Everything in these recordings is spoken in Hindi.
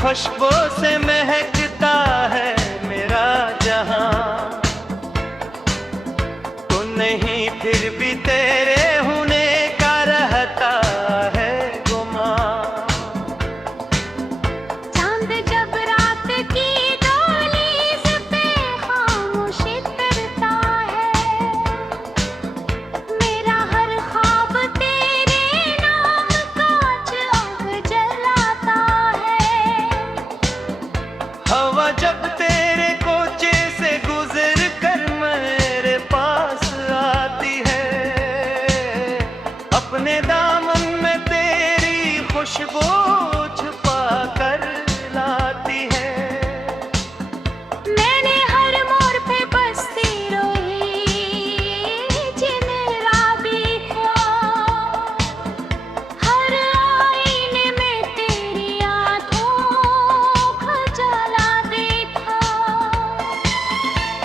खुशबू से महकता है मेरा जहां, तू नहीं फिर भी तेरे होने का रहता है गुमान। चांद जब रात की दहलीज पे खामोशी करता है, मेरा हर ख्वाब तेरे नाम का आग जलाता है। हवा जब तेरे कोचे से गुजर कर मेरे पास आती है, अपने दामन में तेरी खुशबू छुपा कर लाती है। मैंने हर मोड़ पे बसती रोई जिन राबी को, हर आईने में तेरी आंखों का जला देखा।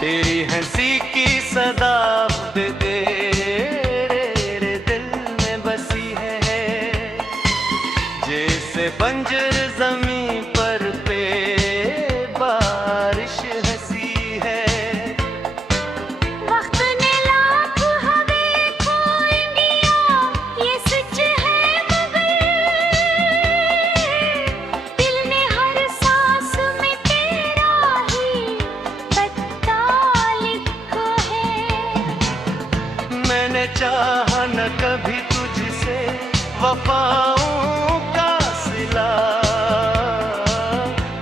तेरी हंसी की सदा तेरे दिल में बसी है, जैसे बंजर जमीन पर पे बारिश हंसी है। वक्त ने लाख हवे खोएंगिया, ये सच है मगर दिल ने हर सांस में तेरा ही पता लिखा है। मैंने चाहा न कभी तुझसे वफाओं का सिला,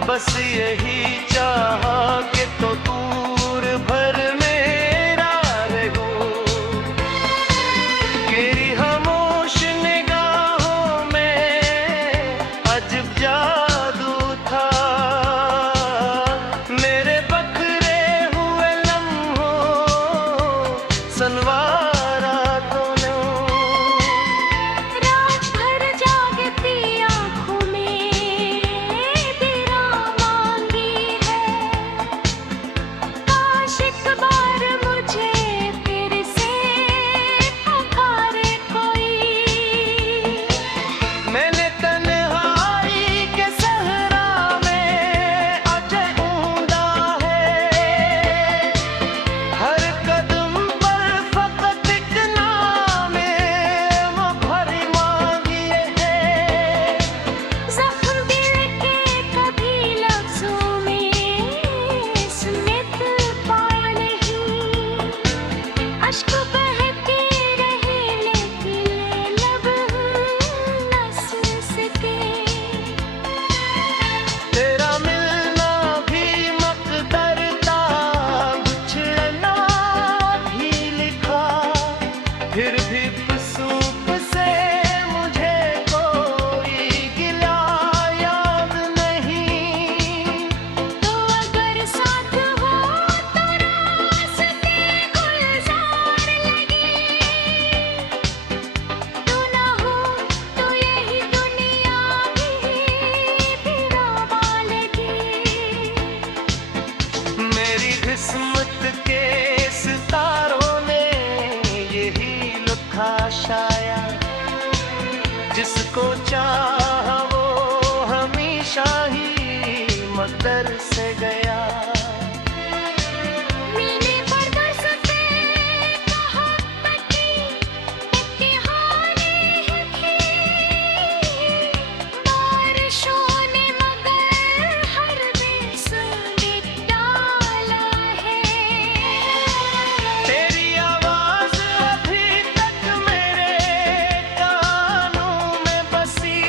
बस यही चाहा कि तो दूर भर मेरा रहो। तेरी खामोश निगाहों में अजब जादू था, मेरे बखरे हुए लम्हों सनवारा तूने। रात भर जागती आँखों में तेरा मांगी है, काश एक बार मुझे फिर से पुकारे कोई। मैंने तन्हाई के सहरा में अजय ढूंढा है, हर कदम पर फकत एक नाम वो भरी मांगी है। ज़ख्म दिल के कभी लफ्ज़ों में स्मित पाया नहीं, अश्क बहते रहे लेकिन लब न सके। तेरा मिलना भी मकदर था, बिछड़ना भी लिखा, फिर भी कुसूफ से मुझे कोई गिला याद नहीं। तो अगर साथ हो तो रास्ते गुलजार लगे, तू ना हो तो यही दुनिया भी फिरावा लगे। मेरी किस्मत के सितारों ने यही लिखा शायद, जिसको चाहा वो हमेशा ही मकदर से गया। मिले बरसते मोहब्बती इम्तिहाने थे, बारिशों ने मगर हर बेसुध डाला है। तेरी आवाज अभी तक मेरे कानों में बसी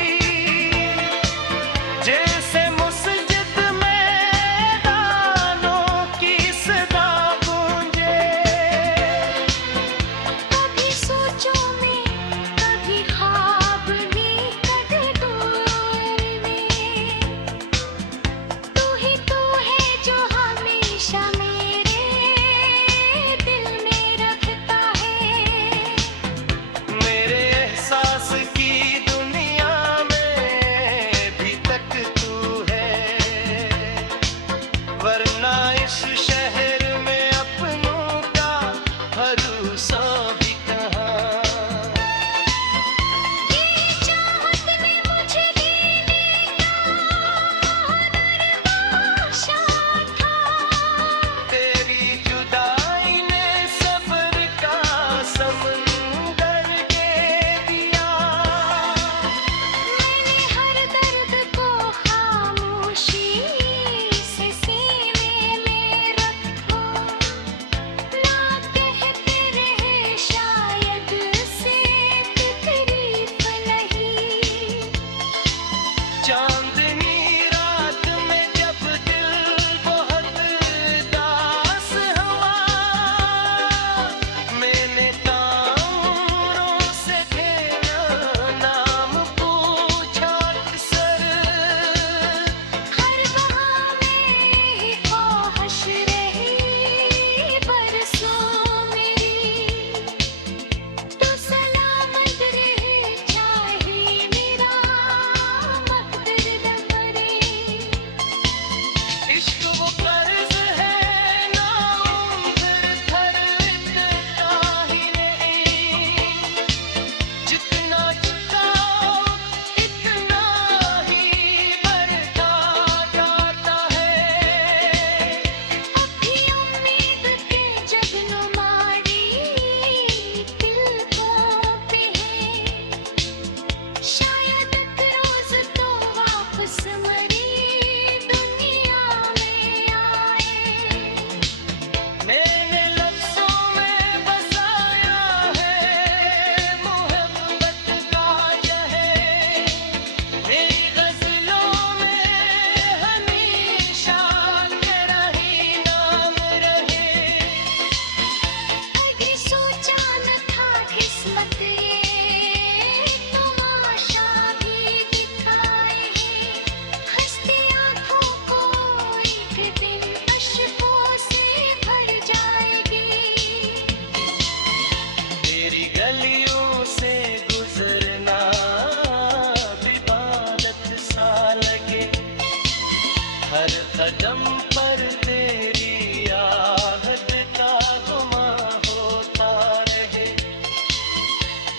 कदम पर तेरी आहट का गुमां होता रहे।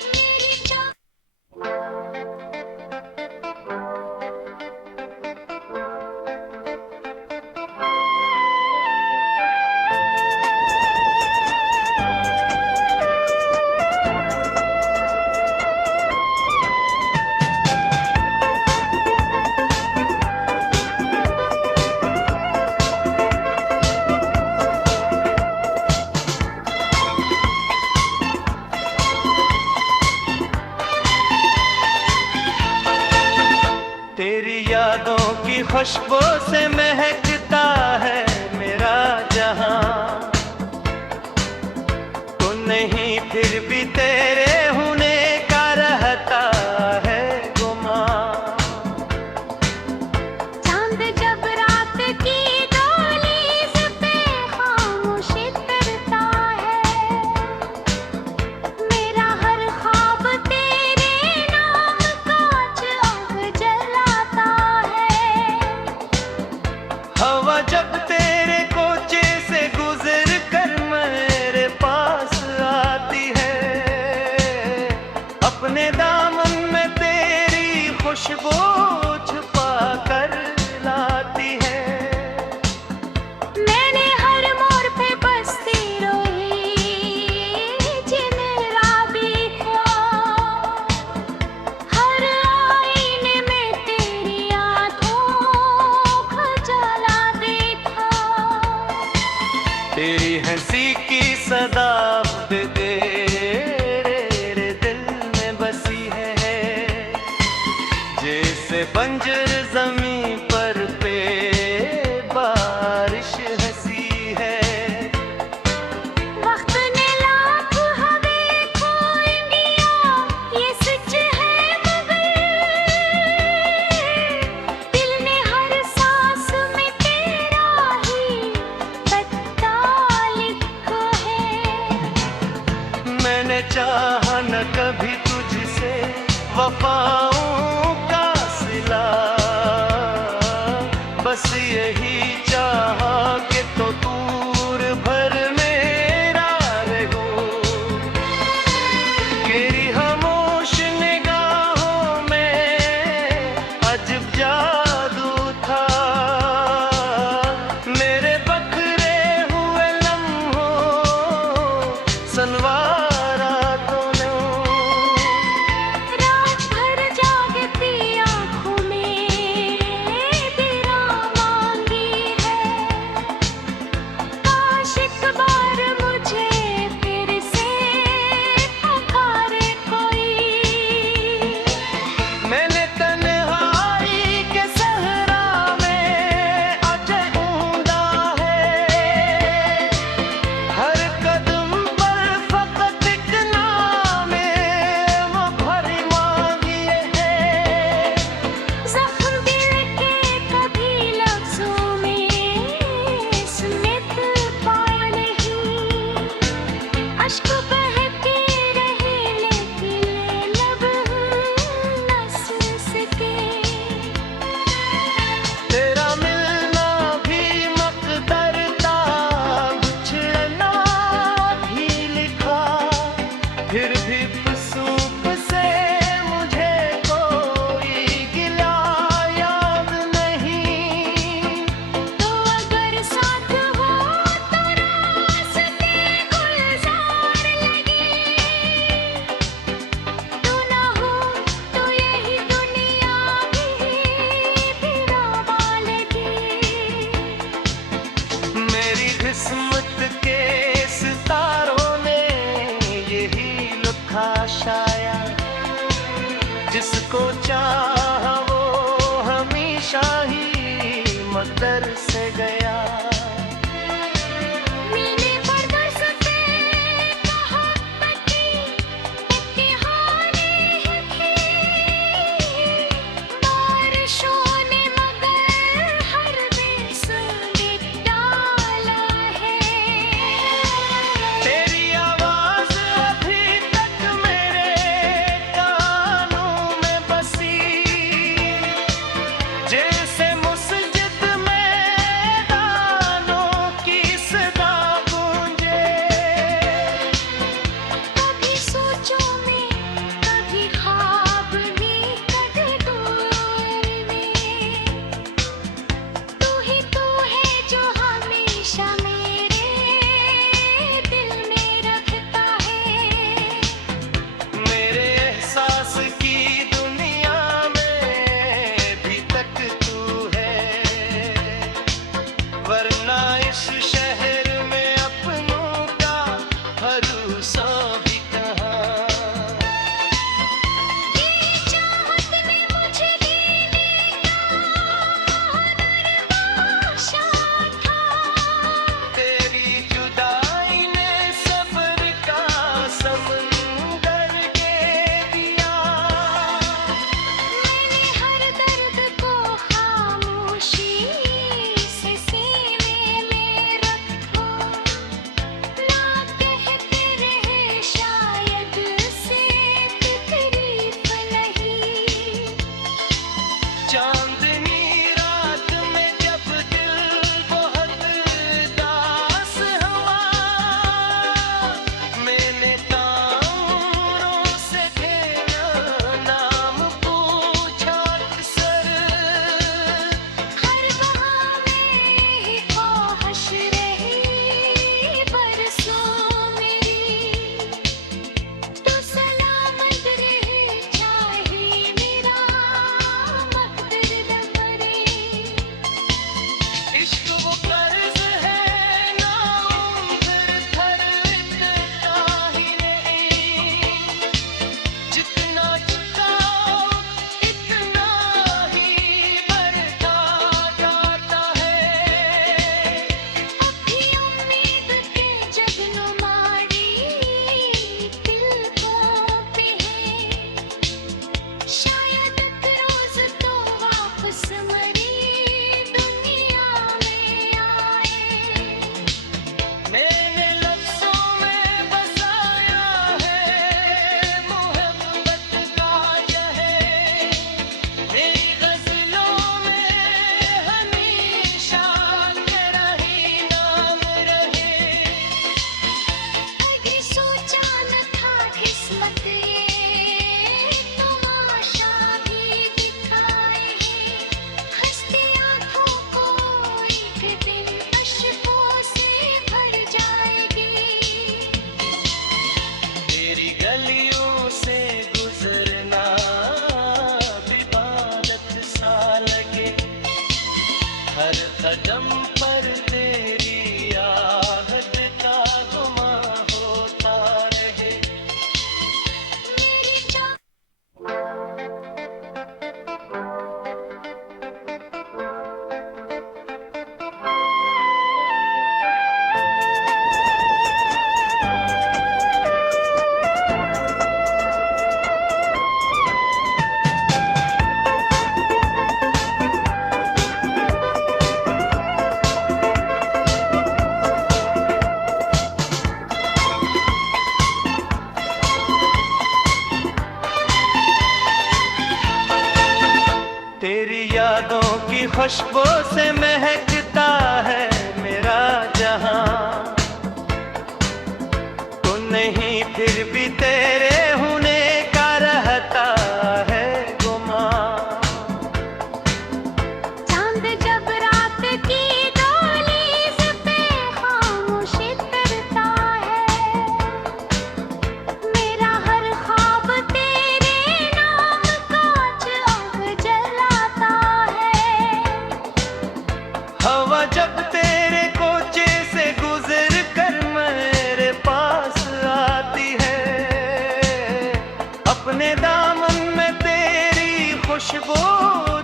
मेरी जान तेरी यादों की खुशबू से महकता है मेरा जहां। तू नहीं फिर भी तेरे होने का रहता है गुमां। चांद जब रात की दहलीज पे खामोश करता है, मेरा हर ख्वाब तेरे नाम का आग जलाता है। हवा जब तेरे कोचे से गुजर कर मेरे पास आती है, अपने दामन में तेरी खुशबू छुपा कर लाती है। मैंने हर मोड़ पे बसती रोई जिन राबी को, हर आईने में तेरी आंखों का जला देखा। तेरी हंसी की सदा तेरे दिल में बसी है, जैसे बंजर जमीन पर पे बारिश हंसी है। वक्त ने लाख हवे खोएंगिया, ये सच है मगर दिल ने हर सांस में तेरा ही पता लिखा है। मैंने चाहा न कभी तुझसे वफाओं का सिला, बस यही चाहा कि तो दूर भर मेरा रहो। तेरी खामोश निगाहों में अजब जादू था, मेरे बखरे हुए लम्हों सनवारा तूने। रात भर जागती आँखों में तेरा मांगी है, काश एक बार मुझे फिर से पुकारे कोई। मैंने तन्हाई के सहरा में अजय ढूंढा है, हर कदम पर फकत एक नाम वो भरी मांगी है। जख्म दिल के कभी लफ्जों में स्मित पाए नहीं, अश्क बहते रहे लेकिन लब न सके। तेरा मिलना भी मकदर था, बिछड़ना भी लिखा, फिर भी सूप से मुझे कोई गिला याद नहीं। तो अगर साथ हो तो रास्ते गुलजार लगे, तू ना हो तो यही दुनिया भी फिरावा लगे। मेरी किस्मत के सितारों ने यही लिखा शायद, जिसको चाहा वो हमेशा ही मकदर से गया। मीने पर बरसते मोहब्बती इम्तिहाने हैं, बारिशों ने मगर हर बेसुध डाला है। तेरी आवाज अभी तक मेरे कानों में बसी तेरी खुशबू से महकता है मेरा जहां। तू नहीं फिर भी तेरे होने का रहता है गुमान। चांद जब रात की दहलीज पे खामोशी करता है, मेरा हर ख्वाब तेरे नाम का आग जलाता है। हवा जब तेरे कोचे से गुजर कर मेरे पास आती है, अपने दामन में तेरी खुशबू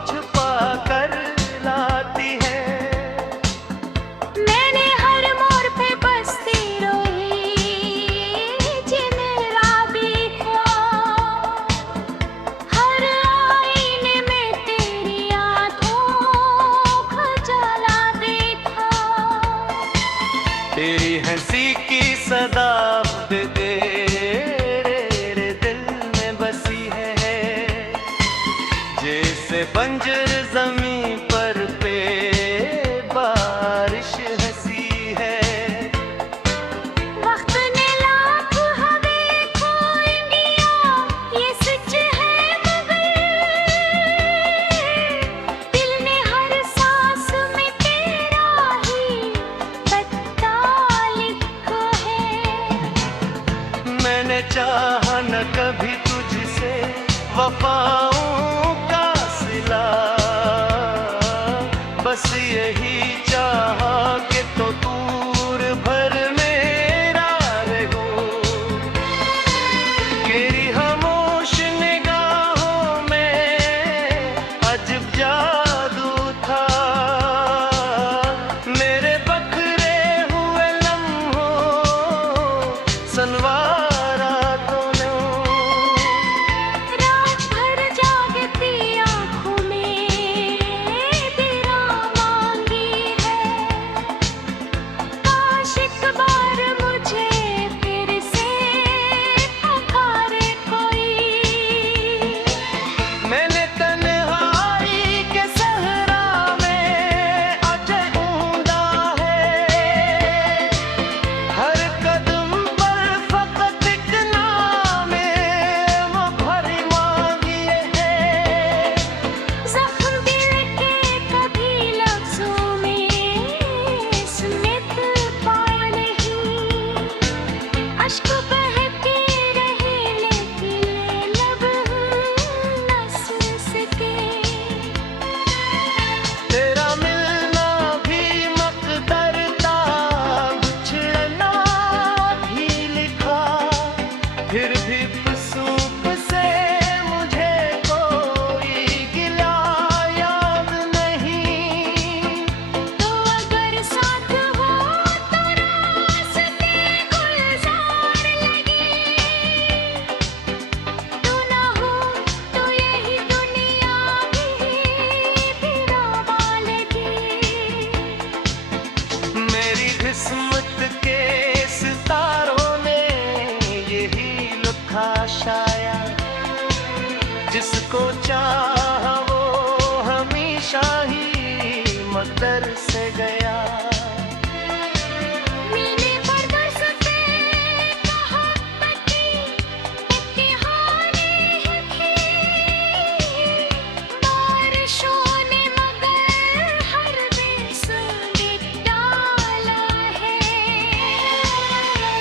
छुपा कर लाती है। मैंने हर मोड़ पे बसती रोई जिन राबी को, हर आईने में तेरी आंखों का जला देखा। तेरी हंसी की सदा तेरे दिल में बसी है, जैसे बंजर जमीन पर पे बारिश हंसी है। वक्त ने लाख हवे खोएंगिया, ये सच है मगर दिल ने हर सांस में तेरा ही पता लिखा है। मैंने चाहा न कभी तुझसे वफाओं का सिला, बस यही चाहा कि तो दूर भर मेरा रहो। तेरी खामोश निगाहों में अजब जादू था, मेरे बखरे हुए लम्हों सनवारा तूने। रात भर जागती आँखों में तेरा मांगी है, काश एक बार मुझे फिर से पुकारे कोई। मैंने तन्हाई के सहरा में अजय ढूंढा है, हर कदम पर फकत एक नाम वो भरी मांगी है। जख्म दिल के कभी लफ्जों में स्मित पाए नहीं, अश्क बहते रहे लेकिन लब न सके। तेरा मिलना भी मकदर था, बिछड़ना भी लिखा, फिर भी सूप से मुझे कोई गिला याद नहीं। तो अगर साथ हो तो रास्ते गुलजार लगे, तू ना हो तो यही दुनिया भी फिरावा लगे। मेरी किस्मत के सितारों ने यही लिखा शायद, जिसको चाहा वो हमेशा ही मकदर से गया। मीने पर बरसते मोहब्बत की इम्तिहाने थी, बारिशों ने मगर हर बेसुध डाला है।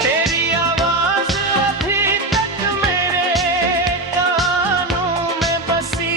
तेरी आवाज अभी तक मेरे कानों में बसी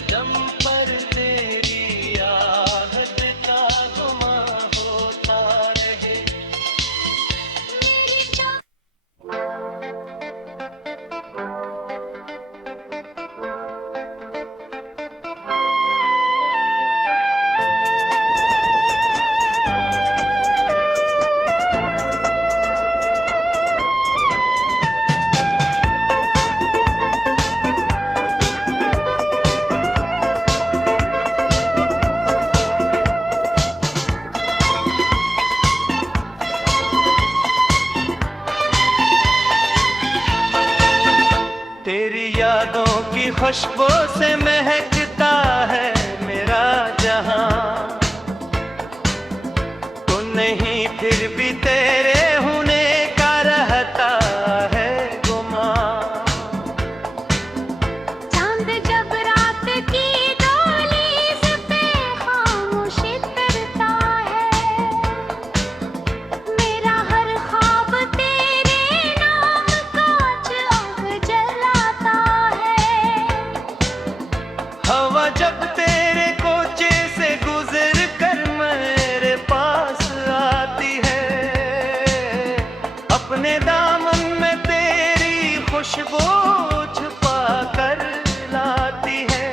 कदम पर तेरी आहट का गुमां होता रहे। मेरी जान तेरी यादों की खुशबू से महकता है मेरा जहां। तू नहीं फिर भी तेरे होने का रहता है गुमां। चांद जब रात की दहलीज पे खामोशी करता है, मेरा हर ख्वाब तेरे नाम का आग जलाता है। हवा जब तेरे कोचे से गुजर कर मेरे पास आती है, अपने दामन में तेरी खुशबू छुपा कर लाती है।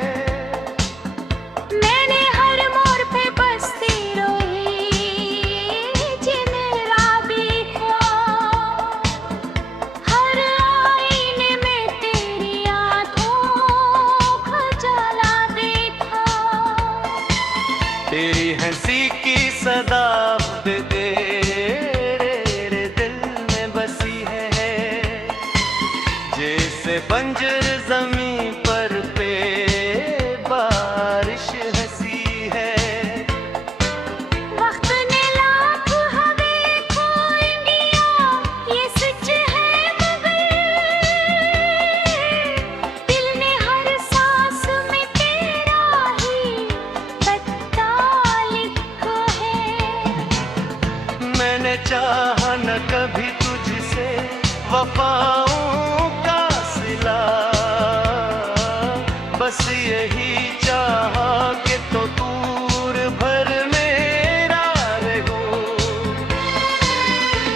मैंने हर मोड़ पे बसती रोई जिन राबी को, हर आईने में तेरी आंखों का जला देखा। तेरी हंसी की सदा तेरे दिल में बसी है, जैसे बंजर जमीन पर पे बारिश हंसी है। वक्त ने लाख हवे खोएंगिया, ये सच है मगर दिल ने हर सांस में तेरा ही पता लिखा है। मैंने चाहा न कभी तुझसे वफाओं का सिला, बस यही चाहा कि तो दूर भर मेरा रहो।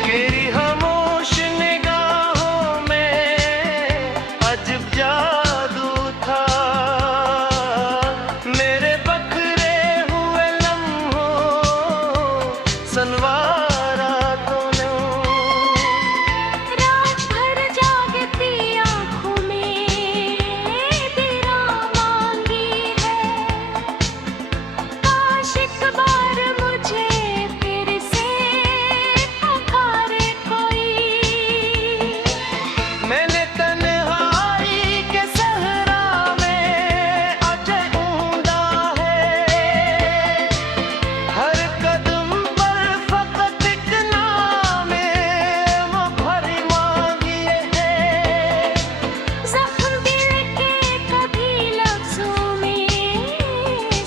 तेरी खामोश निगाहों में अजब जादू था, मेरे बखरे हुए लम्हों सनवारा तूने। रात भर जागती आँखों में तेरा मांगी है, काश एक बार मुझे फिर से पुकारे कोई। मैंने तन्हाई के सहरा में अजय ढूंढा है, हर कदम पर फकत एक नाम वो भरी मांगी है। ज़ख्म दिल के कभी लफ्ज़ों में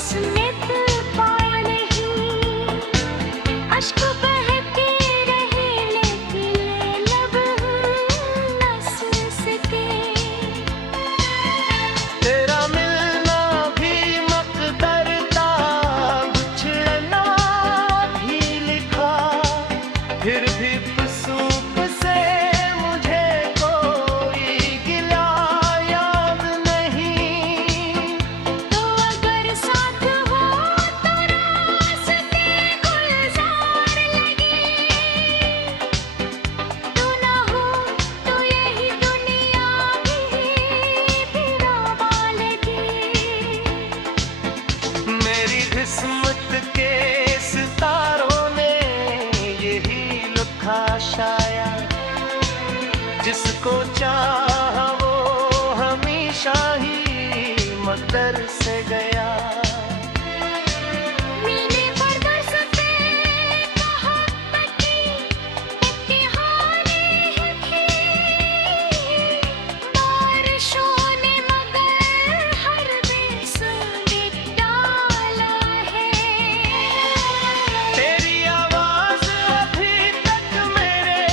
स्मित पाया नहीं, अश्क बहते रहे लेकिन लब न सुन सके। तेरा मिलना भी मकदर था, बिछड़ना भी लिखा, फिर भी सूप से मुझे कोई गिला याद नहीं। तो अगर साथ हो तो रास्ते गुलजार लगे, तू ना हो तो यही दुनिया भी फिरावा लगे। मेरी किस्मत के सितारों ने यही लिखा शायद, जिसको चाहा वो हमेशा ही मकदर से गया। मीने पर बरसते मोहब्बत की इम्तिहाने ही थी, बारिशों ने मगर हर बेसुध डाला है। तेरी आवाज अभी तक मेरे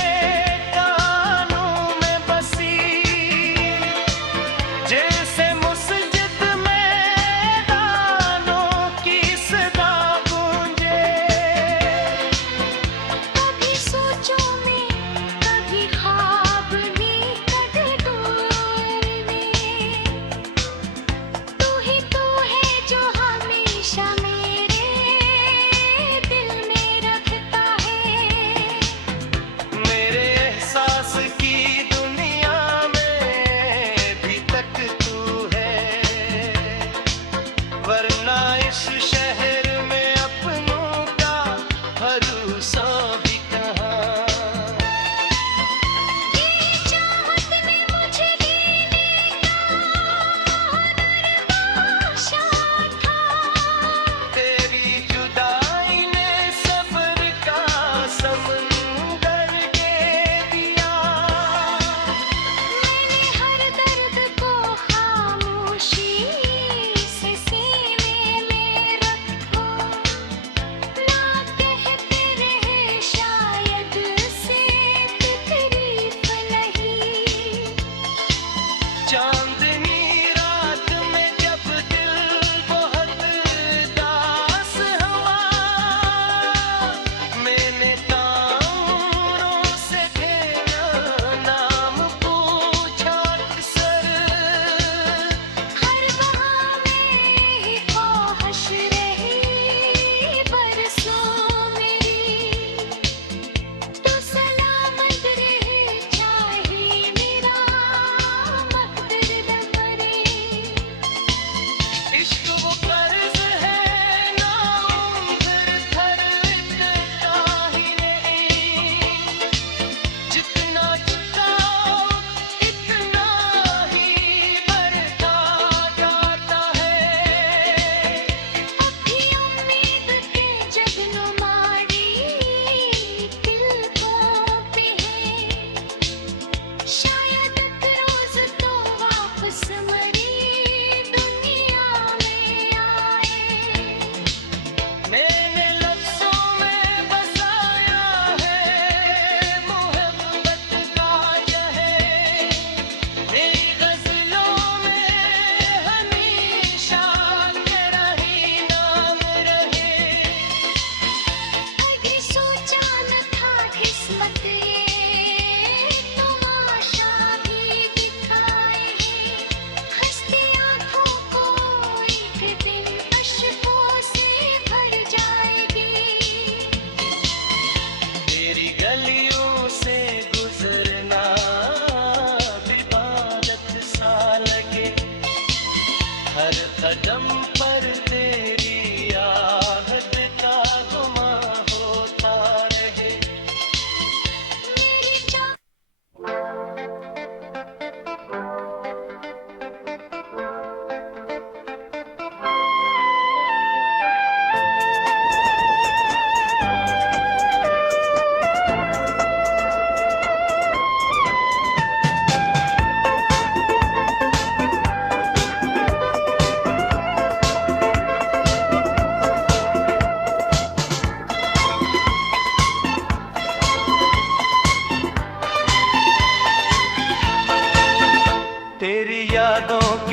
कानों में बसी, जैसे मुस्जिद में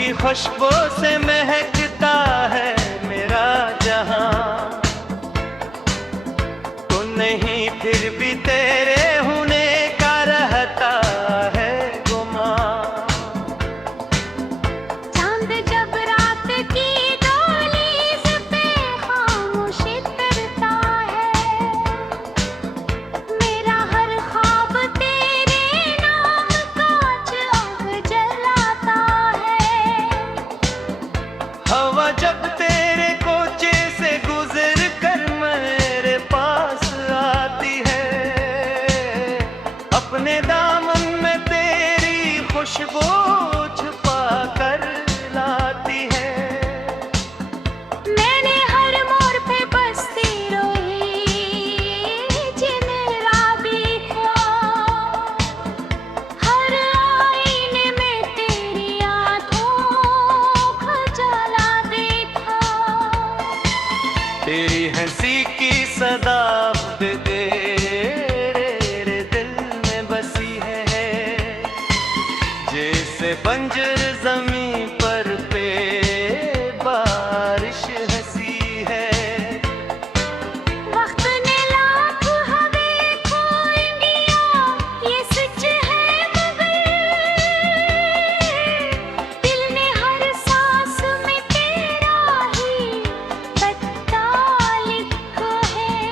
तेरी खुशबू से महकता है मेरा जहां। तू नहीं फिर भी तेरे होने का रहता है गुमान। चांद जब रात की दहलीज पे खामोशी करता है, मेरा हर ख्वाब तेरे नाम का आग जलाता है। हवा जब तेरे कोचे से गुजर कर मेरे पास आती है, अपने दामन में तेरी खुशबू छुपा कर लाती है। मैंने हर मोड़ पे बसती रोई जिन राबी को, हर आईने में तेरी आंखों का जला देखा। तेरी हंसी की सदा तेरे दिल में बसी है, जैसे बंजर जमीन पर पे बारिश हंसी है। वक्त ने लाख हवे खोई दिया, ये सच है मगर दिल ने हर सांस में तेरा ही पता लिखा है।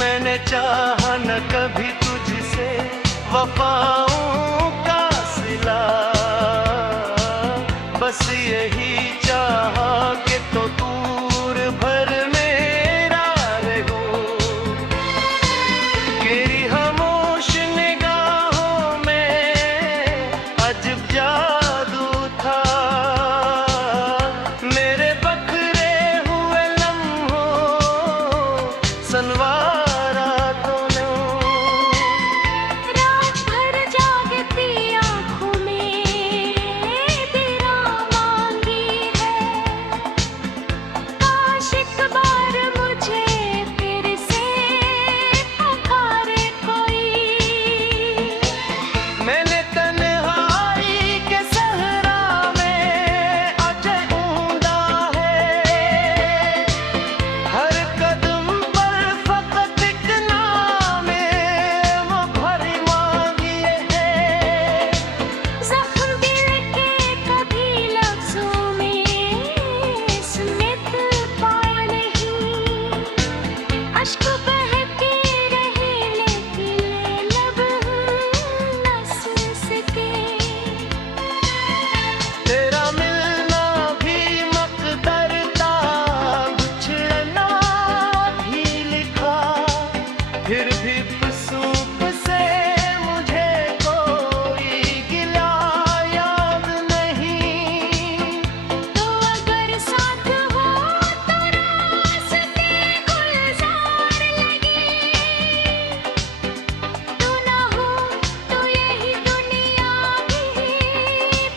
मैंने चाहा न कभी तुझसे वफाओं का सिला, बस यही चाहा कि तो दूर भर मेरा रहूं। तेरी खामोश निगाहों में अजब जादू था, मेरे बखरे हुए लम्हों सनवारा तूने। रात भर जागती आँखों में तेरा मांगी है, काश एक बार मुझे फिर से पुकारे कोई। मैंने तन्हाई के सहरा में अजय ढूंढा है, हर कदम पर फकत एक नाम वो भरी मांगी है। जख्म दिल के कभी लफ्जों में स्मित पाए नहीं, अश्क बहते रहे लेकिन लब न सके। तेरा मिलना भी मकदर था, बिछड़ना भी लिखा, फिर भी सूप से मुझे कोई गिला याद नहीं। तो अगर साथ हो तो रास्ते गुलजार लगे, तू ना हो तो यही दुनिया भी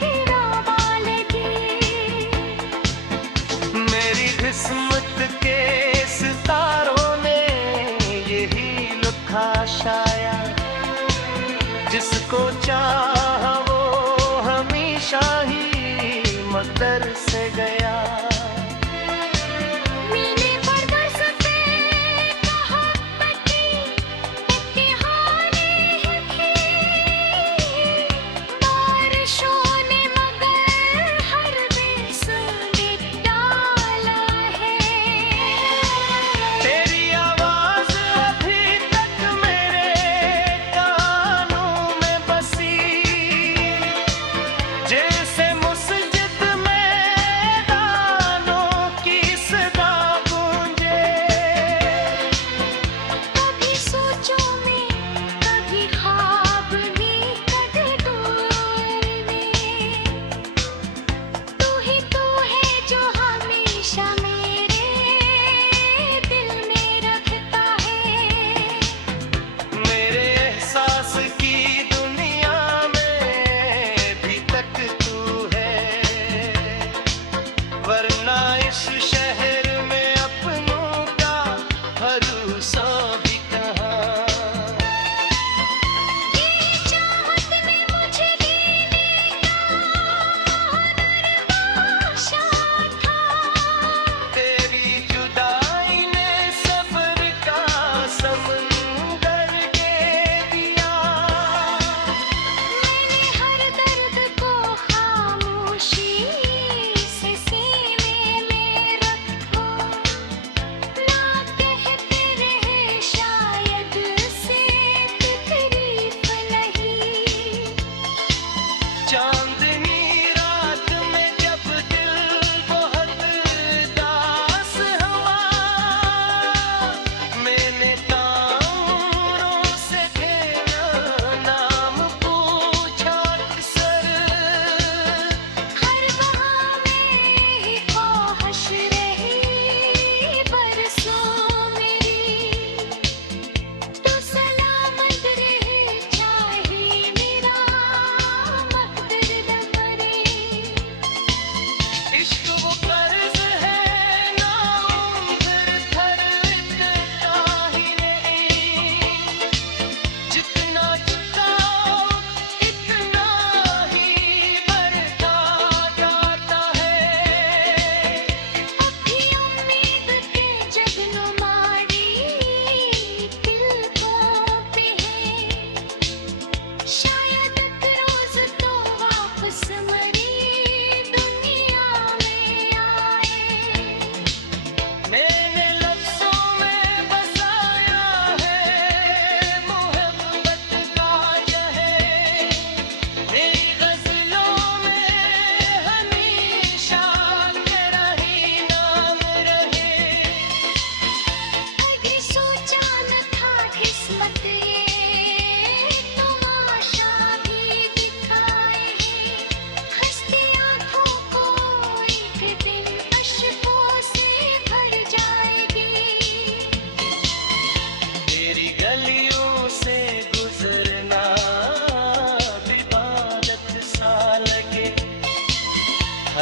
बिरामा लगे। मेरी किस्मत के सितारों ने यही लिखा शायद, जिसको चाहा वो हमेशा ही मकदर से गया। मीने पर बरसते मोहब्बती इम्तिहाने ही थी, बारिशों ने मगर हर बेसुध डाला है। तेरी आवाज अभी तक मेरे कानों में बसी,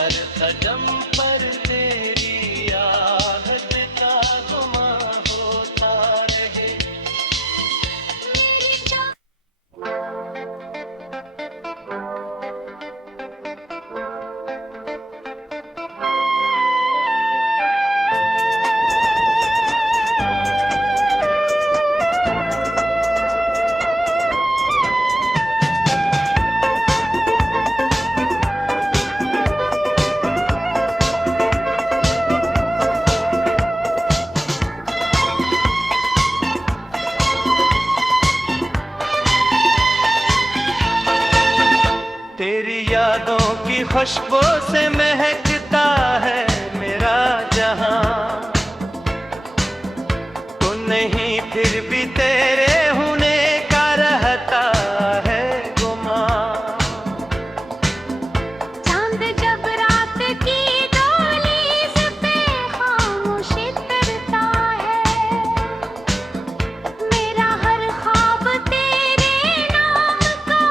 हर कदम पर तेरी आहट का गुमां होता रहे। मेरी जान तेरी यादों की खुशबू से महकता है मेरा जहां। तू नहीं फिर भी तेरे होने का रहता है गुमां। चांद जब रात की दहलीज पे खामोशी करता है, मेरा हर ख्वाब तेरे नाम का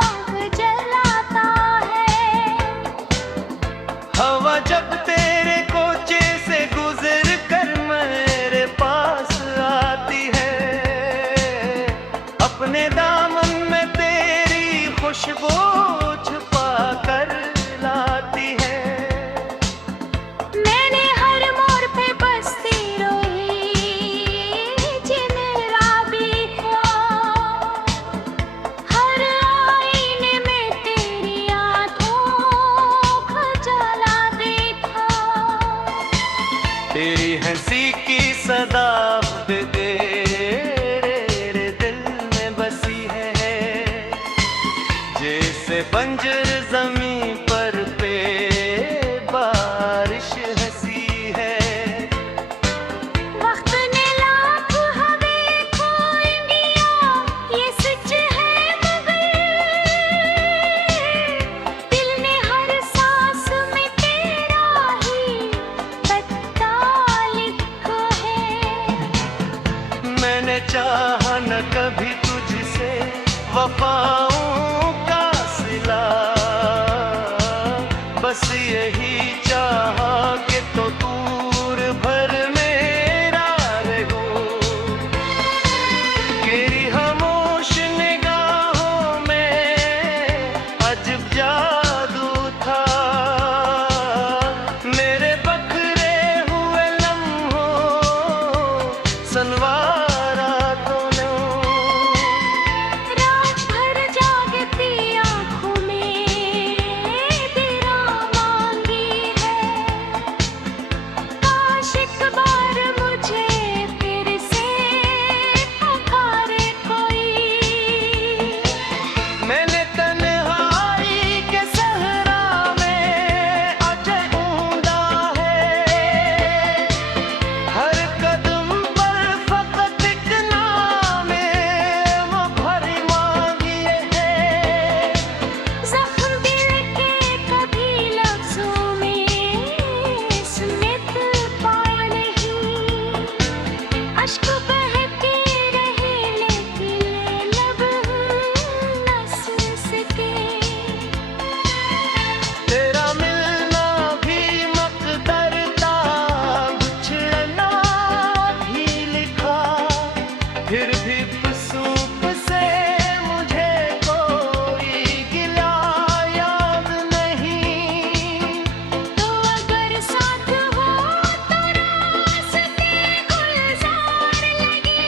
आग जलाता है। हवा जब तेरे कोचे से गुजर कर मेरे पास आती है, अपने दामन में तेरी खुशबू छुपा कर लाती है। मैंने हर मोड़ पे बसती रोई जिन राबी को, हर आईने में तेरी आंखों का जला देखा। तेरी हंसी की सदा तेरे दिल में बसी है, जैसे बंजर जमीन पर पे बारिश हंसी है। वक्त ने लाख हमें खोए दिया, ये सच है मगर दिल ने हर सांस में तेरा ही पता लिखा है। मैंने चाहा न कभी तुझसे वफाओं का सिला, बस यही चाहा कि तो दूर भर मेरा रहो। तेरी खामोश निगाहों में अजब जादू था, मेरे बखरे हुए लम्हों संवारा तूने। रात भर जागती आँखों में तेरा मांगी है, काश एक बार मुझे फिर से पुकारे कोई। मैंने तन्हाई के सहरा में अजय ढूंढा है, हर कदम पर फकत एक नाम वो भरी मांगी है। जख्म दिल के कभी लफ्जों में स्मित पाया नहीं, अश्क बहते रहे लेकिन लब न सके। तेरा मिलना भी मकदर था, बिछड़ना भी लिखा, फिर भी सूप से मुझे कोई गिला याद नहीं। तो अगर साथ हो तो रास्ते गुलजार लगे,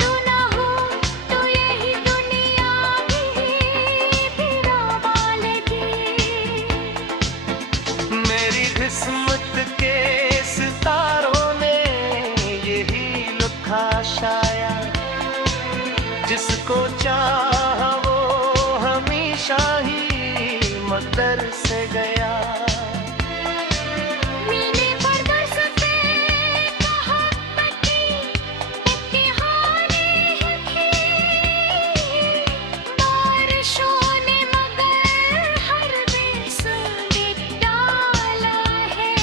तू ना हो तो यही दुनिया भी फिरावा लगे। मेरी किस्मत के सितारों ने यही लिखा शायद, जिसको चाहा वो हमेशा ही मदर से गया। मिले बरदस पे मोहब्बती इत्तिहाने ही थी, बारिशों ने मगर हर बेसुध डाला है।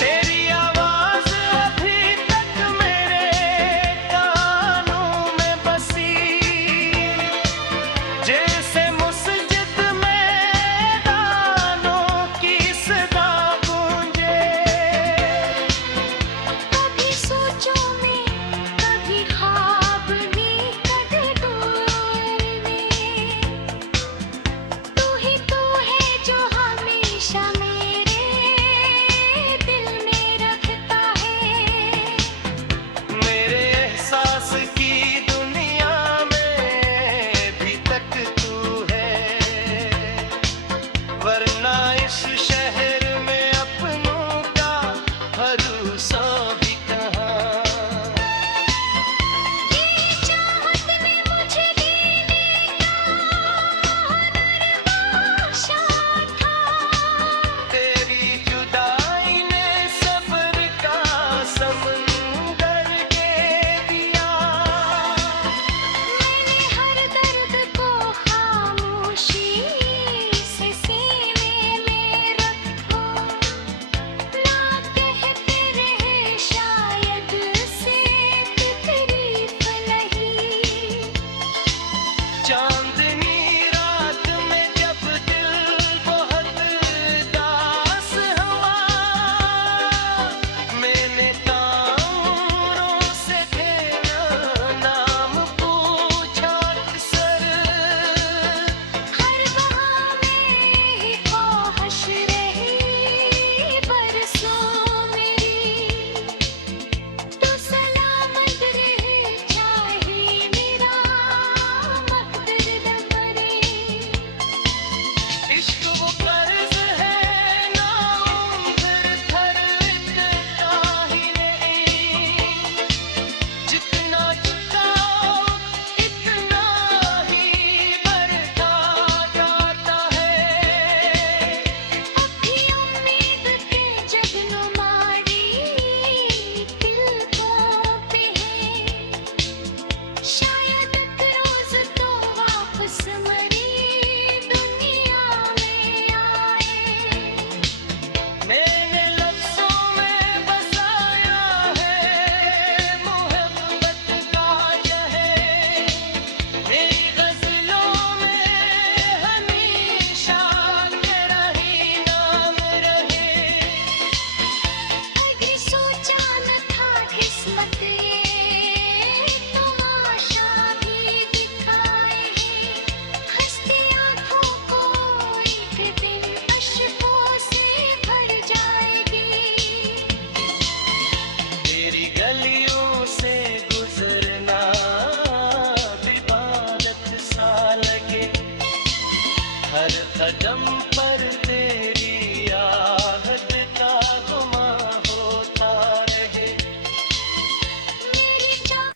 तेरी आवाज अभी तक मेरे कानों में बसी, जैसे मुस्जिद में कदम पर तेरी आहट का गुमां होता रहे। मेरी जान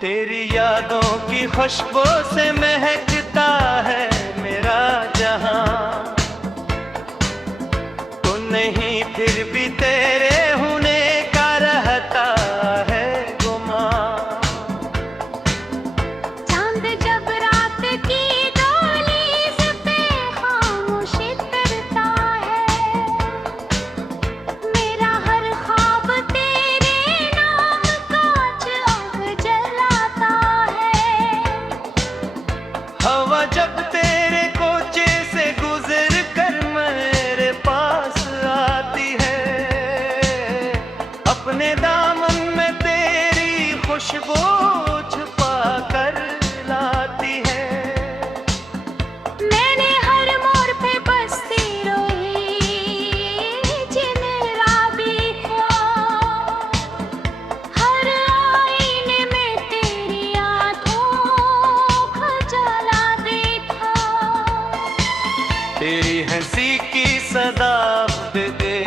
तेरी यादों की खुशबू से महकता है मेरा जहां। तू नहीं फिर भी तेरे होने का रहता है गुमां। चांद जब रात की दहलीज पे खामोश उतरता है, मेरा हर ख्वाब तेरे नाम का आग जलाता है। हवा जब तेरे कोचे से गुजर कर मेरे पास आती है, अपने दामन में तेरी खुशबू छुपा कर लाती है। मैंने हर मोड़ पे बसती रोई जिन राबी को, हर आईने में तेरी आंखों का जला देखा। तेरी हंसी की सदा तेरे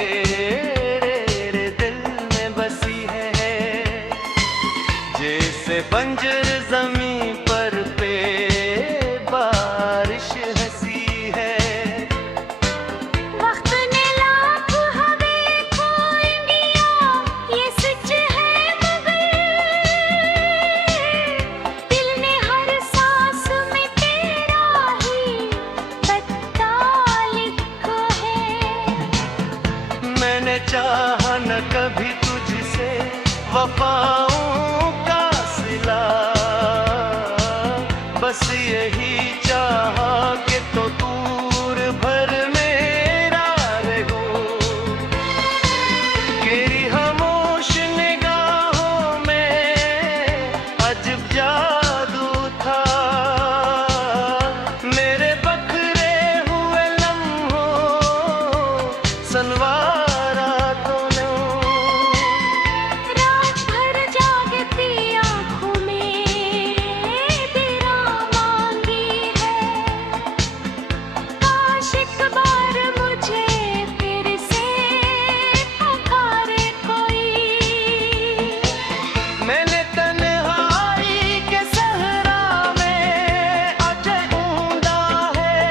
दिल में बसी है, जैसे बंजर जमीन पर पे बारिश हंसी है। वक्त ने लाख हवे खोए दिया, ये सच है मगर दिल ने हर सांस में तेरा ही पता लिखा है। मैंने चाहा न कभी तुझसे वफाओं का सिला, बस यही चाहा कि तो दूर भर मेरा रहो। तेरी खामोश निगाहों में अजब जादू था, मेरे बखरे हुए लम्हों सनवारा तूने। रात भर जागती आँखों में तेरा मांगी है, काश एक बार मुझे फिर से पुकारे कोई। मैंने तन्हाई के सहरा में अजय ढूंढा है,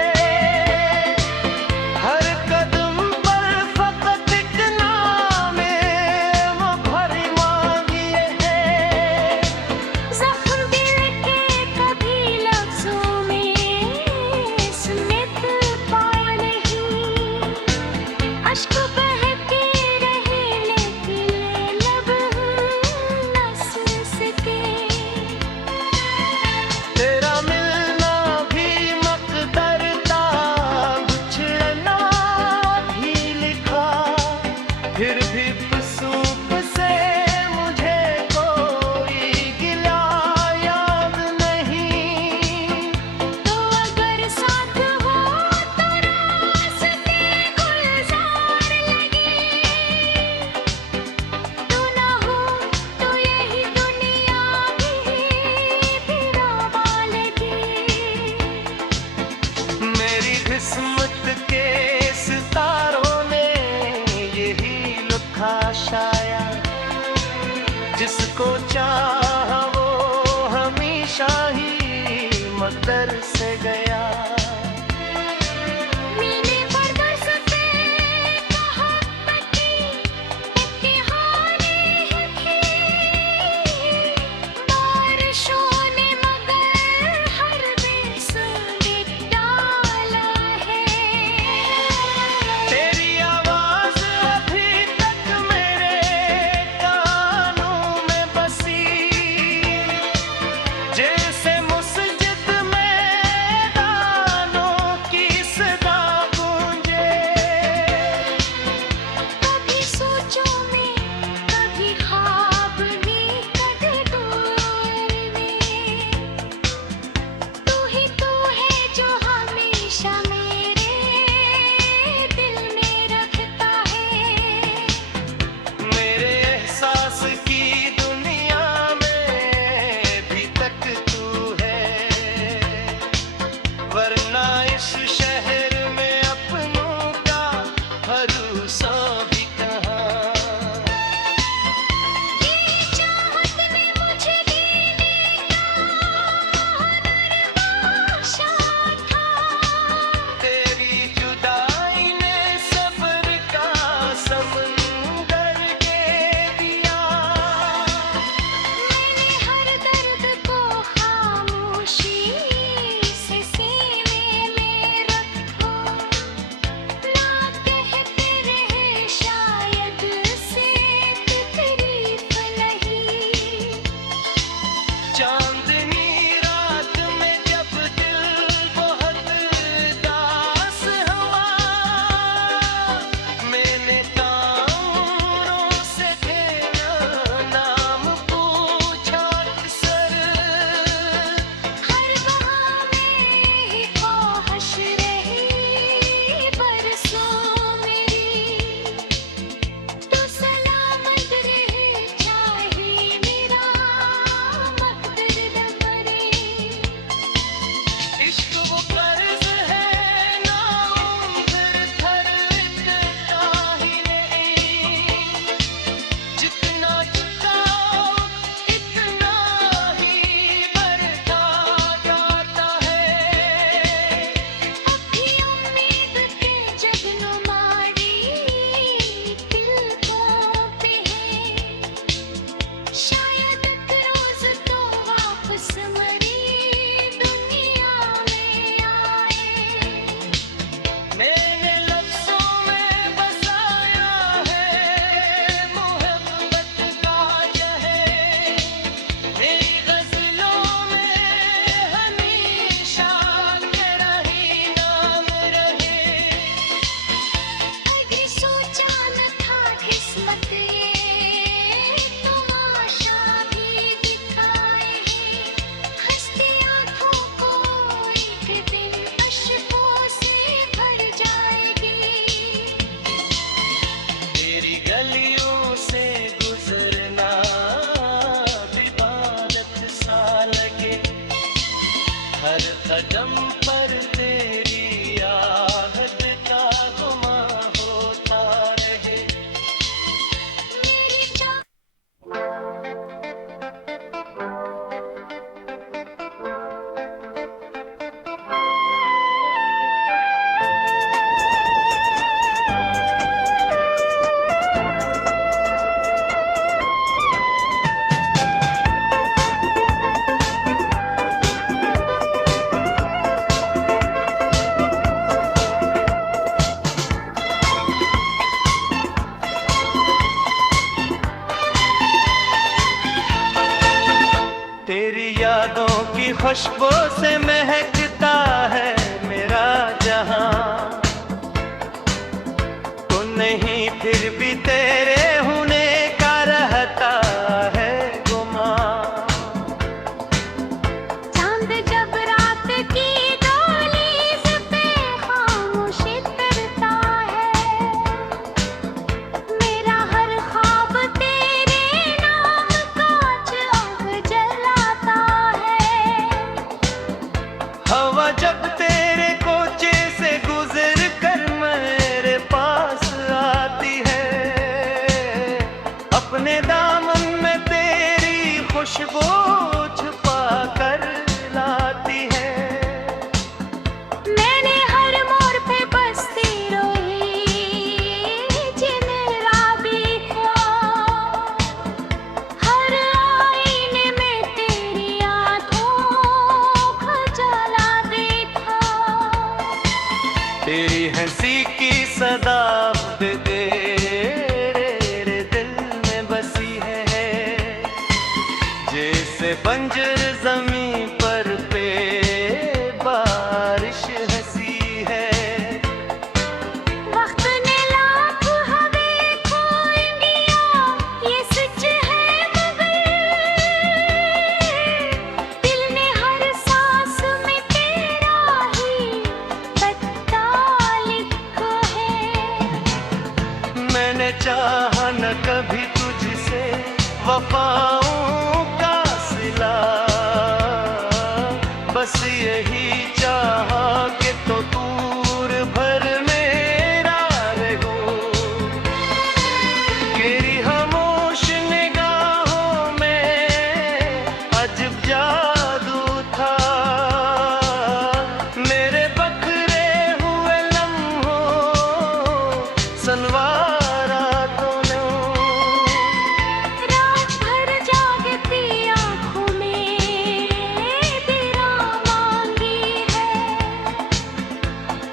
हर कदम पर फकत एक नाम वो भरी मांगी है। जख्म दिल के कभी लफ्जों में स्मित पाए नहीं, अश्क बहते रहे लेकिन लब न सके। तेरा मिलना भी मकदर था, बिछड़ना भी लिखा, फिर भी सूप से मुझे कोई गिला याद नहीं। तो अगर साथ हो तो रास्ते गुलजार लगे, तू ना हो तो यही दुनिया भी फिरावा लगे। मेरी किस्मत के सितारों ने यही लिखा शायद, जिसको चाहा वो हमेशा ही मकदर से गया। मीने पर बरसते मोहब्बती इम्तिहाने थे, बारिशों ने मगर हर बेसुध डाला है। तेरी आवाज अभी तक मेरे कानों में बसी, जैसे मुस्जिद में हर कदम पर तेरी आहट का गुमा होता रहे। मेरी चाह तेरी यादों की खुशबू से महकता है मेरा जहां। तू नहीं फिर भी तेरे होने का रहता है गुमान। चांद जब रात की दहलीज पे खामोश तरता है, मेरा हर ख्वाब तेरे नाम का अब जलाता है। हवा जब तेरे कोचे से गुजर कर मेरे पास आती है, अपने दामन में तेरी खुशबू छुपा कर लाती है। मैंने हर मोड़ पे बसती रोई जिन राबी को, हर आईने में तेरी आंखों का जला देखा। तेरी हंसी की सदा तेरे दिल में बसी है, जैसे बंजर जमीन पर पे बारिश हंसी है। वक्त ने लाख हवे खोएंगिया, ये सच है मगर दिल ने हर सांस में तेरा ही पता लिखा है। मैंने चाहा न कभी तुझसे वफाओं का सिला, बस यही चाहा कि तो दूर भर मेरा रहो। तेरी खामोश निगाहों में अजब जादू था, मेरे बखरे हुए लम्हों सनवारा तूने। रात भर जागती आँखों में तेरा मांगी है,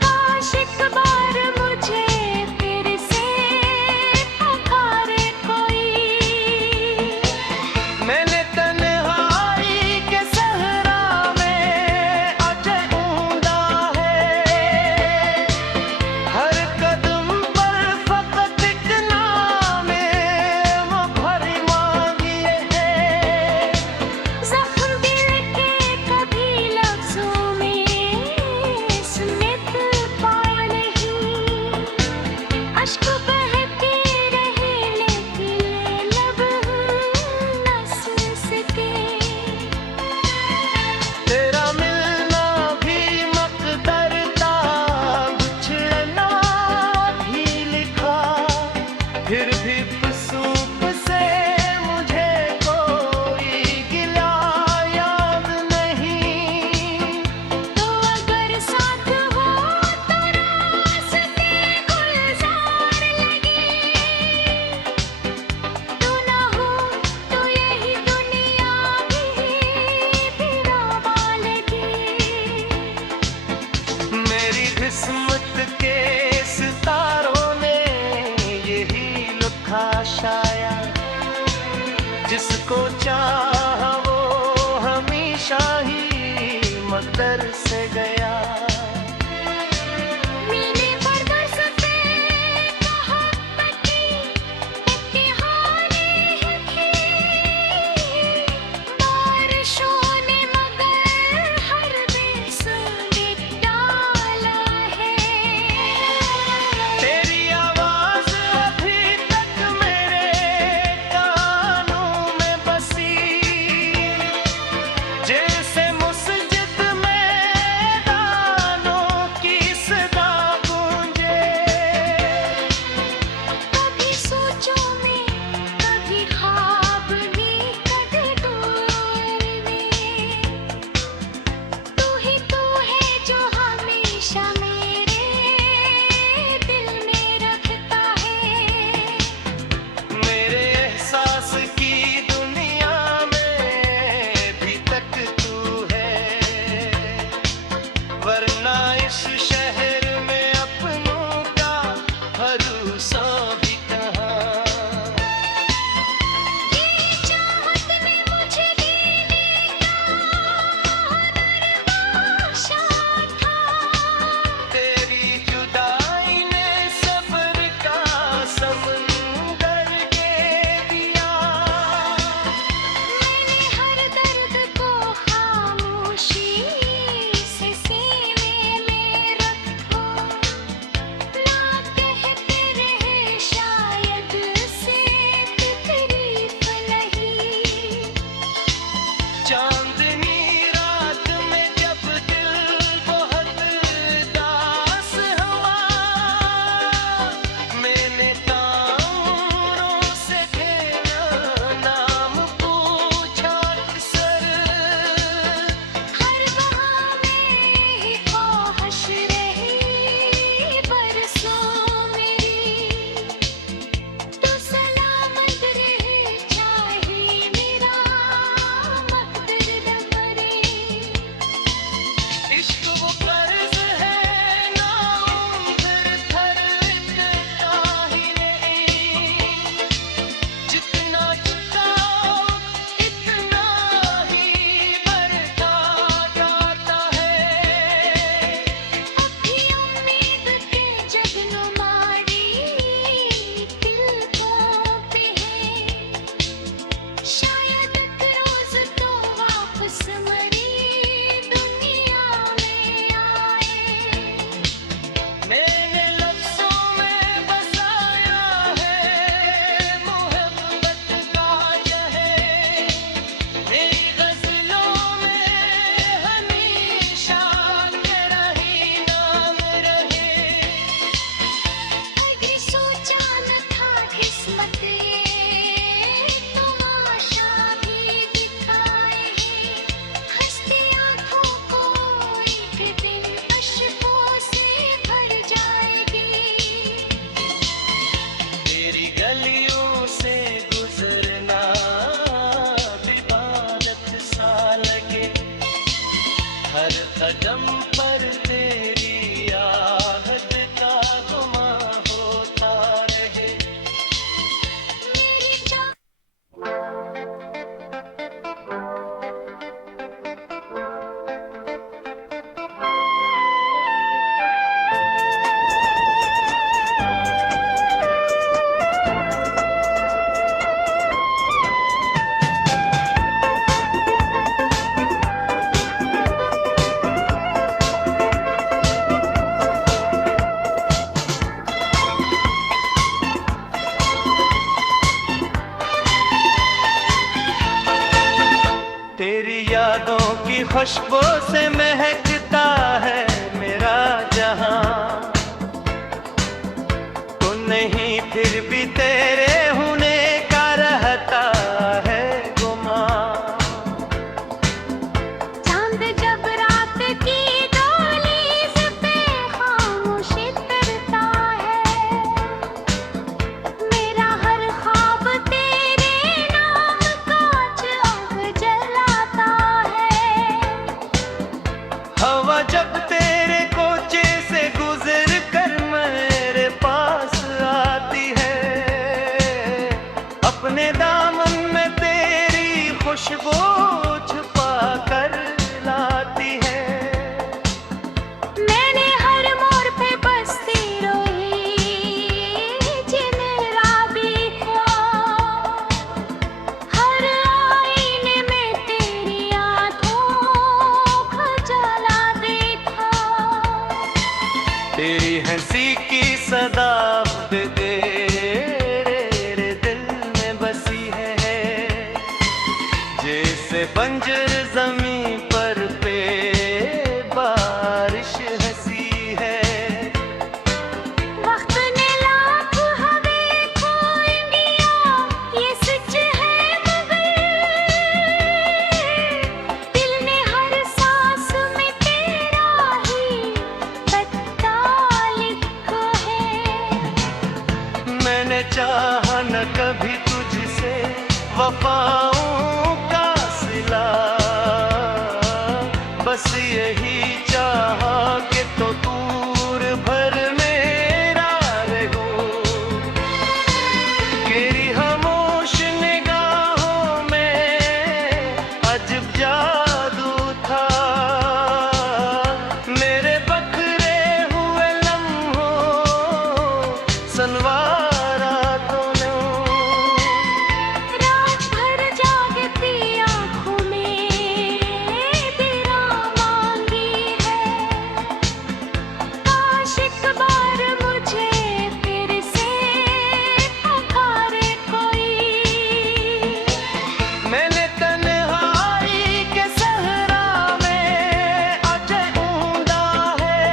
काश एक बार मुझे फिर से पुकारे कोई। मैंने तन्हाई के सहरा में अजय ढूंढा है, हर कदम पर फकत एक नाम वो भरी मांगी है। जख्म दिल के कभी लफ्जों में स्मित पाए नहीं, अश्क बहते रहे लेकिन लब न सके। तेरा मिलना भी मकदर था, बिछड़ना भी लिखा, फिर भी सूप से मुझे कोई गिला याद नहीं। तो अगर साथ हो तो रास्ते गुलजार लगे, तू ना हो तो यही दुनिया भी फिरावा लगे। मेरी किस्मत के सितारों ने यही लिखा शायद, जिसको चाहा वो हमेशा ही मकदर से गया। मीने पर बरसते मोहब्बत की इम्तिहाने हैं, बारिशों ने मगर हर बेसुध डाला है। तेरी आवाज अभी तक मेरे कानों में बसी, जैसे मुस्जिद में हर कदम पर तेरी आहट का गुमां होता रहे। मेरी जान तेरी यादों की खुशबू से महकता है मेरा जहां। तू नहीं फिर भी तेरे होने का रहता है गुमां। चांद जब रात की दहलीज पे खामोशी करता है, मेरा हर ख्वाब तेरे नाम का आग जलाता है। हवा जब तेरे कोचे से गुजर कर मेरे पास आती है, अपने दामन में तेरी खुशबू छुपा कर लाती है। मैंने हर मोड़ पे बसती रोई जिन राबी को, हर आईने में तेरी आंखों का जला देखा। तेरी हंसी की सदा तेरे दिल में बसी है, जैसे बंजर जमीन पर पे बारिश हंसी है। वक्त ने लाख हवे खोएंगिया, ये सच है मगर दिल ने हर सांस में तेरा ही पता लिखा है। मैंने चाहा न कभी तुझसे वफाओं का सिला, बस यही चाहा कि तो दूर भर मेरा रहो। तेरी खामोश निगाहों में अजब जादू था, मेरे बखरे हुए लम्हों सनवारा तूने। रात भर जागती आँखों में तेरा मांगी है, काश एक बार मुझे फिर से पुकारे कोई। मैंने तन्हाई के सहरा में अजय ढूंढा है,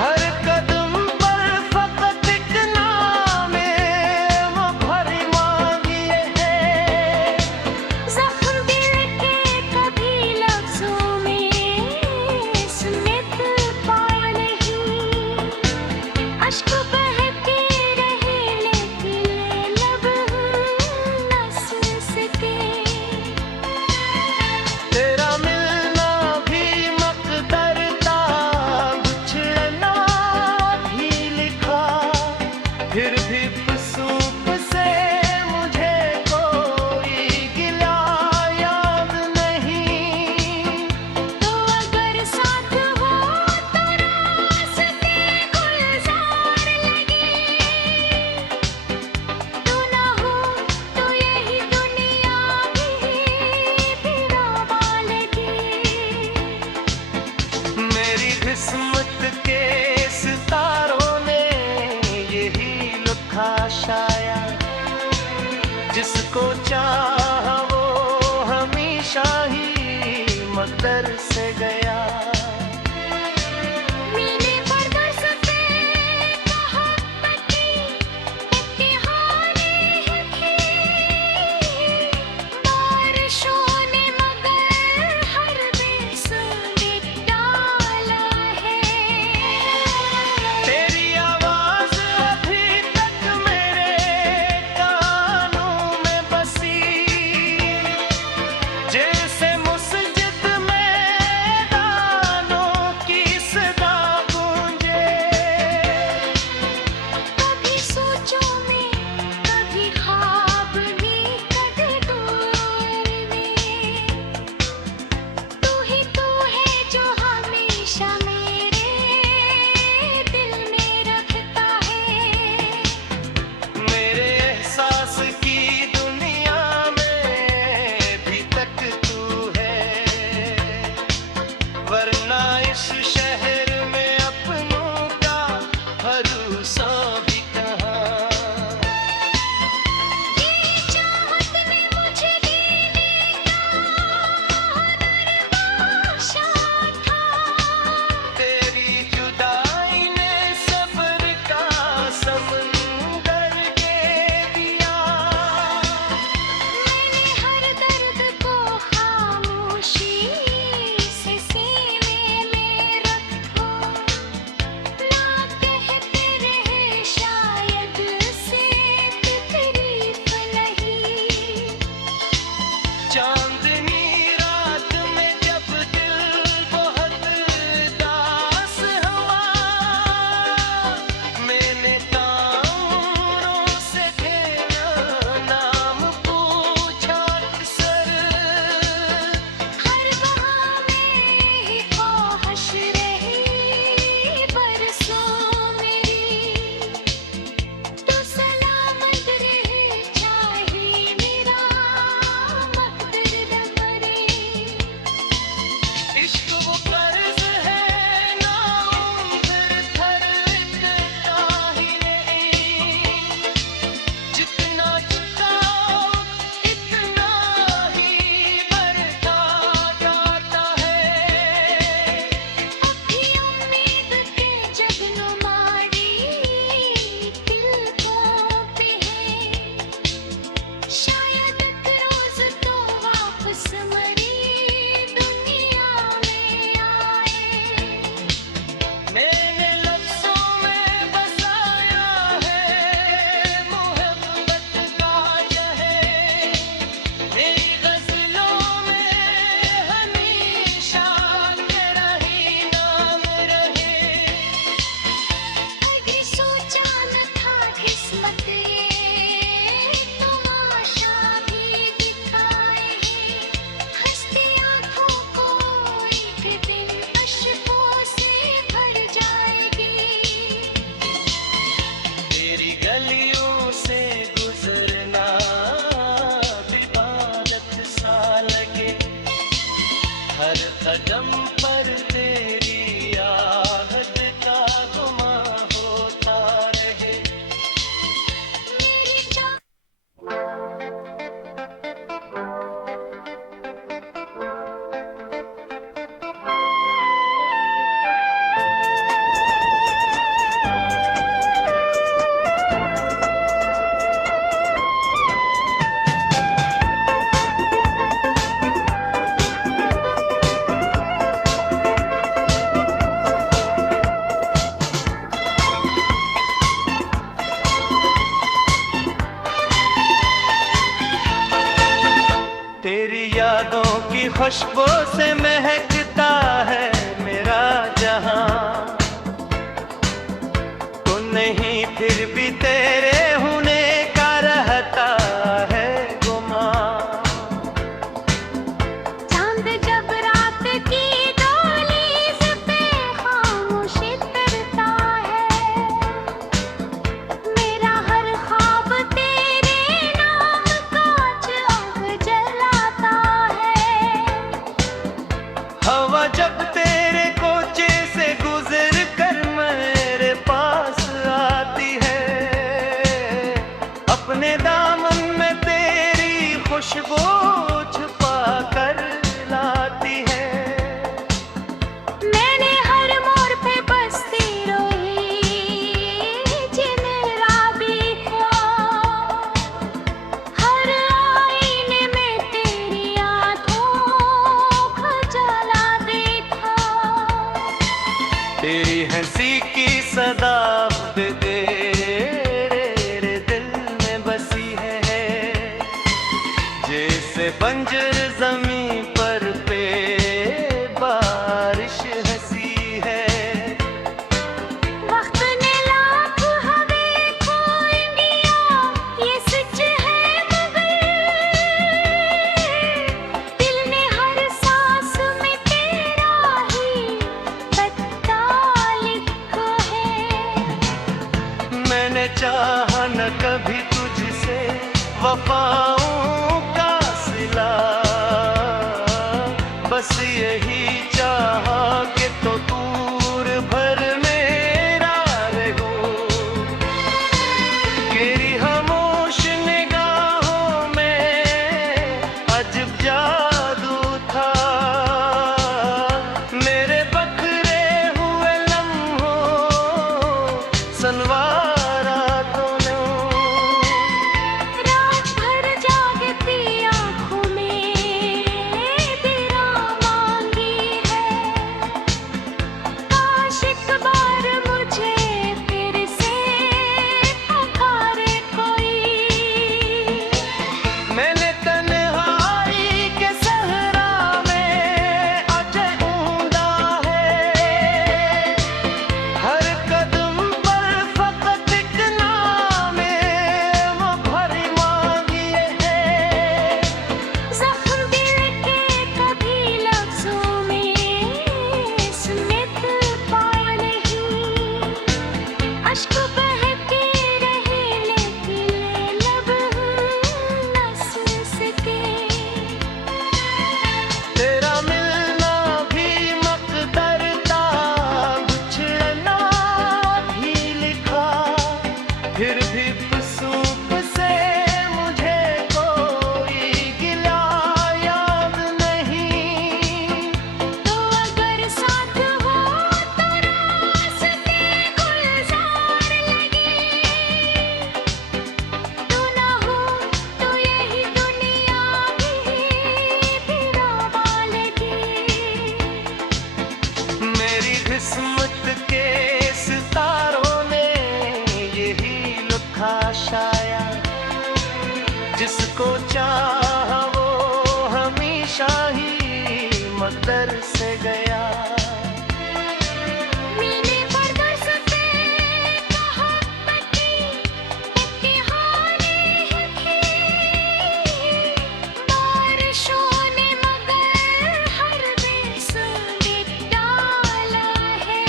हर कदम पर फकत एक नाम वो भरी मांगी है। जख्म दिल के कभी लफ्जों में स्मित पाया नहीं, अश्क बहते रहे लेकिन लब न सुन सके। तेरा मिलना भी मकदर था, बिछड़ना भी लिखा, फिर भी सूप से मुझे कोई गिला याद नहीं। तो अगर साथ हो तो रास्ते गुलजार लगे, तू ना हो तो यही दुनिया भी फिरावा लगे। मेरी किस्मत के सितारों ने यही लिखा शायद, जिसको चाहा वो हमेशा ही मकदर से गया। मीने पर बरसते मोहब्बती इम्तिहाने ही थी, बारिशों ने मगर हर बेसुध डाला है। तेरी आवाज अभी तक मेरे कानों में बसी, जैसे मुस्जिद में हर कदम पर तेरी आहट का गुमा होता रहे। मेरी जान तेरी यादों की खुशबू से महकता है मेरा जहां। तू नहीं फिर भी तेरे होने का रहता है गुमान। चांद जब रात की दहलीज पे खामोशी करता है, मेरा हर ख्वाब तेरे नाम का आग जलाता है। हवा जब तेरे कोचे से गुजर कर मेरे पास आती है, अपने दामन में तेरी खुशबू छुपा कर लाती है। मैंने हर मोड़ पे बसती रोई जिन राबी को, हर आईने में तेरी आंखों का जला देखा। तेरी हंसी की सदा तेरे दिल में बसी है, जैसे बंजर जमीन पर पे बारिश हंसी है। वक्त ने लाख हवे खोए दिया, ये सच है मगर दिल ने हर सांस में तेरा ही पता लिखा है। मैंने चाहा न कभी तुझसे वफाओं का सिला, बस यही चाहा कि तो दूर भर मेरा रहूं। तेरी खामोश निगाहों में अजब जादू था, मेरे बखरे हुए लम्हों संवारा तूने। रात भर जागती आँखों में तेरा मांगी है, काश एक बार मुझे फिर से पुकारे कोई। मैंने तन्हाई के सहरा में अजय ढूंढा है, हर कदम पर फकत एक नाम वो भरी मांगी है। जख्म दिल के कभी लफ्जों में स्मित पाए नहीं, अश्क बहते रहे लेकिन लब न सके। तेरा मिलना भी मकदर था, बिछड़ना भी लिखा, फिर भी सूप से मुझे कोई गिला याद नहीं। तो अगर साथ हो तो रास्ते गुलजार लगे, तू ना हो तो यही दुनिया भी तेरा लगे। मेरी किस्मत के सितारों ने यही लिखा शायद, जिसको चाहा वो हमेशा ही मकदर से गया। मीने पर बरसते मोहब्बती इम्तिहाने ही थी, बारिशों ने मगर हर बेसुध डाला है।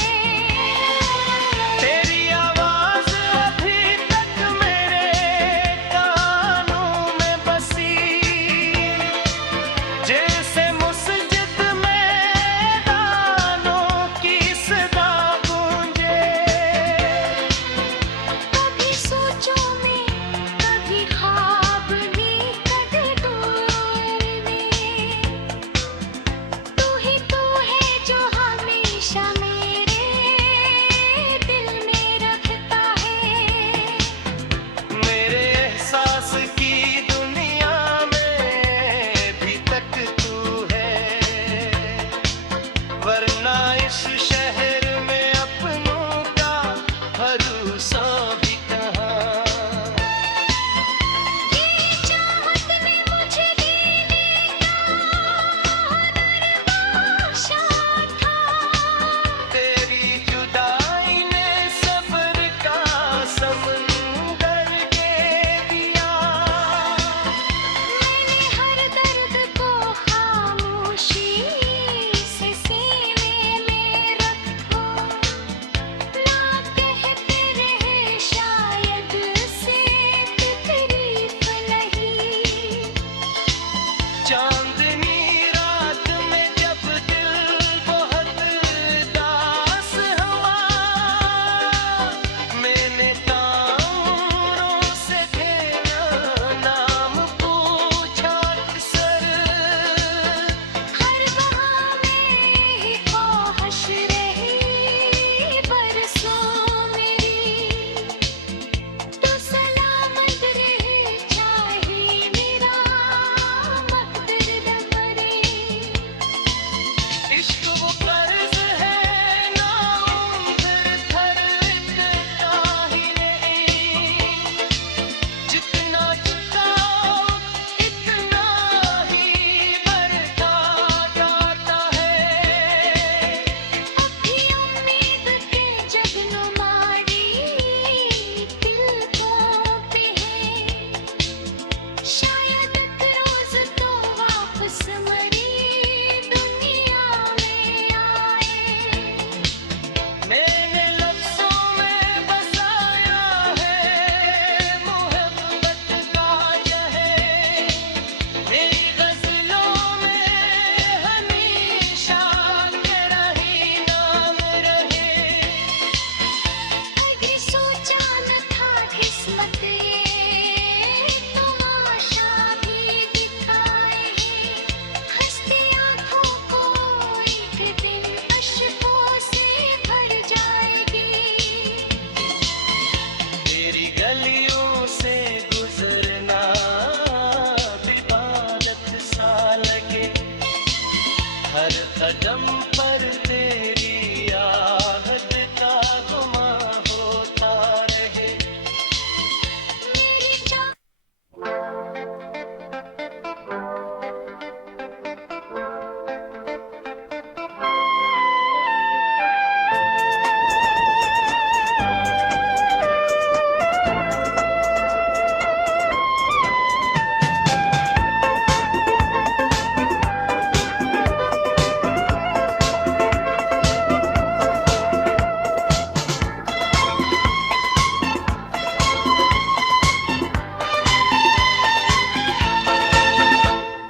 तेरी आवाज अभी तक मेरे कानों में बसी, जैसे मुस्जिद में से सीने में रखो, ना कहते रहे शायद से तकलीफ नहीं। चांदनी रात में जब दिल बहुत दास हुआ, मैंने तारों से तेरा नाम पूछा सर। हर बहाने ही ख्वाहिश रही बरसों मेरी, तू सलामत रहे चाहे मेरा मकदर न मरे। इश्क वो कर्ज है ना उम्र भर इतना ही नहीं, जितना चुकाओ इतना ही बढ़ता जाता है। अभी उम्मीद के जगनुमारी तिलकों पे है, शायद एक रोज तो वापस मरी दुनिया में आए। मैंने लफ्ज़ों में बसाया है मोहब्बत का जहर, मेरी गज़लों में हमेशा तेरा ही नाम रहे। कभी सोचा न था किस्मत ये तमाशा भी दिखाए है, हंसती आँखों को एक दिन अश्कों से भर जाएगी। तेरी गलियों से गुजरना इबादत सा लगे, हर कदम पर तेरी आहट का गुमा होता रहे। मेरी जान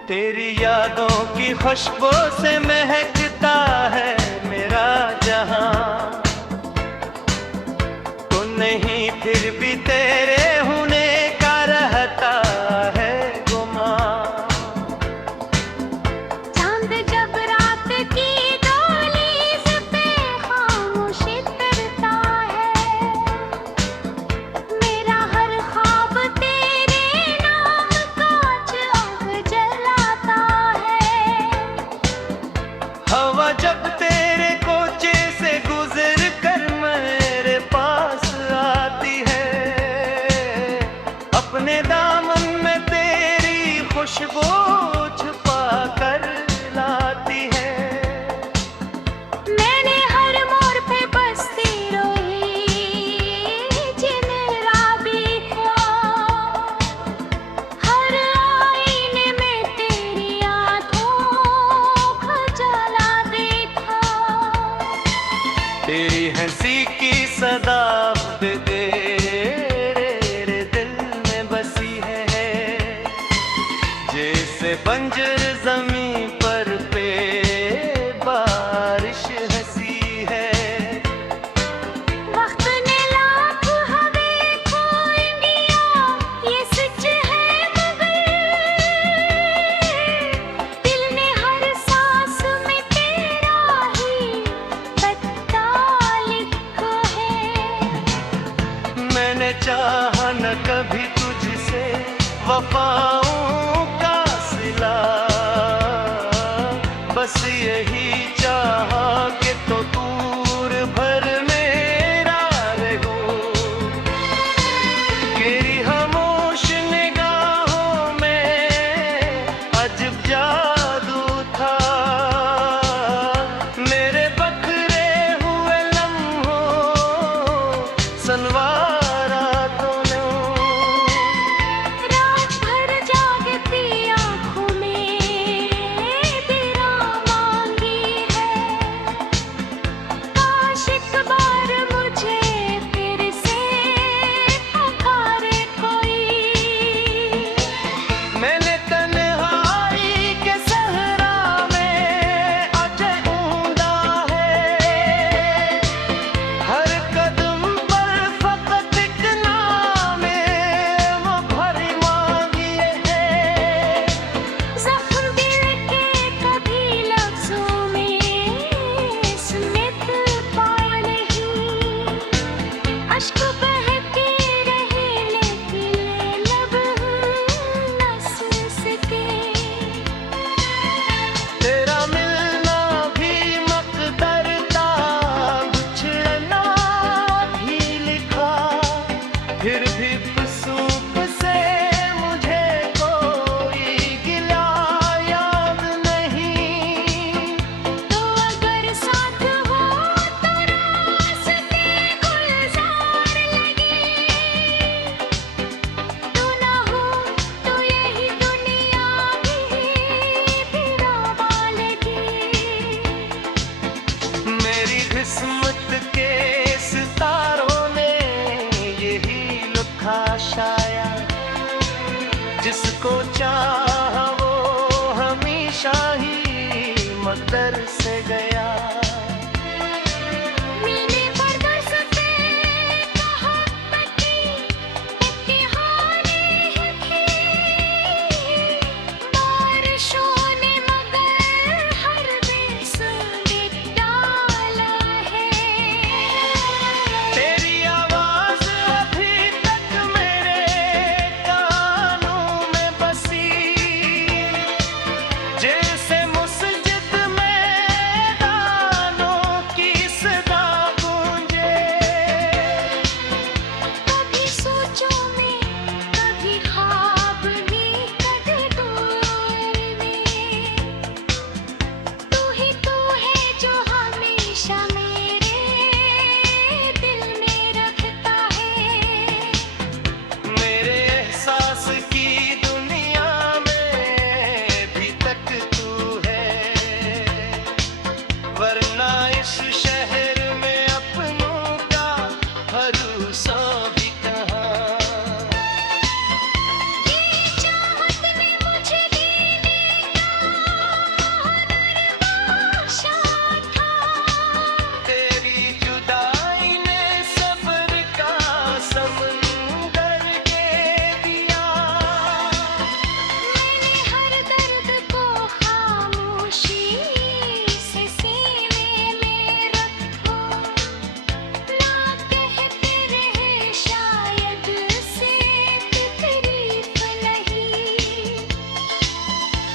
तेरी यादों की खुशबू से महकता है मेरा जहां, तू नहीं फिर भी तेरे होने का रहता है गुमान। चांद जब रात की दहलीज पे खामोश तरता है, मेरा हर ख्वाब तेरे नाम का आग जलाता है। हवा जब तेरे कोचे से गुजर कर मेरे पास आती है, अपने दामन में तेरी खुशबू छुपा कर लाती है। मैंने हर मोड़ पे बसती रोई जिन राबी को, हर आईने में तेरी आँखों का जला देखा। तेरी हंसी की सदा तेरे दिल में बसी है, जैसे बंजर जमीन पर पे बारिश हंसी है। वक्त ने लाख हवे खोए दिया ये सच है, मगर दिल ने हर सांस में तेरा ही पता लिखा है। मैंने चाहा न कभी तुझसे वफाओं का सिला, बस यही चाहा कि तो दूर भर मेरा रहो। तेरी खामोश निगाहों में अजब जादू था, मेरे बखरे हुए लम्हों सनवारा तूने। रात भर जागती आँखों में तेरा दीपक से गया। मिले बरसते मोहब्बती इत्तिहाने थी, बारिशों ने मगर हर बेसुध डाला है। तेरी आवाज अभी तक मेरे कानों में बसी, जैसे मुस्जिद में गानों की सदा गूंजे। कभी सोचों में कभी ख्वाब में कभी दूर में, तू ही तू है जो हमेशा मेरे दिल में रखता है। मेरे एहसास की दुनिया में भी तक तू है, वरना इस शहर में अपनों का भरोसा भी कहाँ। ये चाहत ने मुझे देने का नक्शा था, तेरी जुदाई ने सब्र का समंदर के दिया। मैंने हर दर्द को खामोशी से सीने में रखा, ना कहते रहे शायद से तकलीफ नहीं।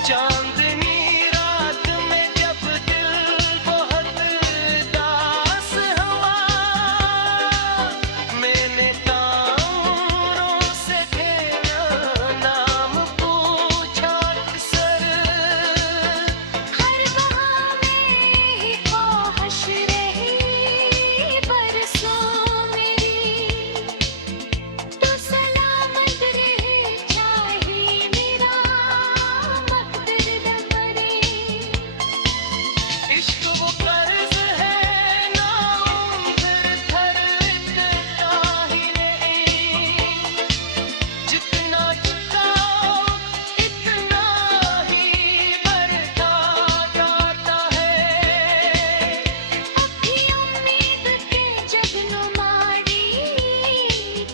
चांदनी रात में जब दिल बहुत दास हुआ, मैंने तारों से तेरा नाम पूछा अक्सर। हर बहाने ही ख्वाहिश रही बरसों मेरी, तू सलामत रहे चाहे मेरा मकदर न मरे। इश्क वो कर्ज है ना उम्र भर इतना ही नहीं, जितना चुकाओ इतना ही बढ़ता जाता है। अभी उम्मीद के जगनो मारी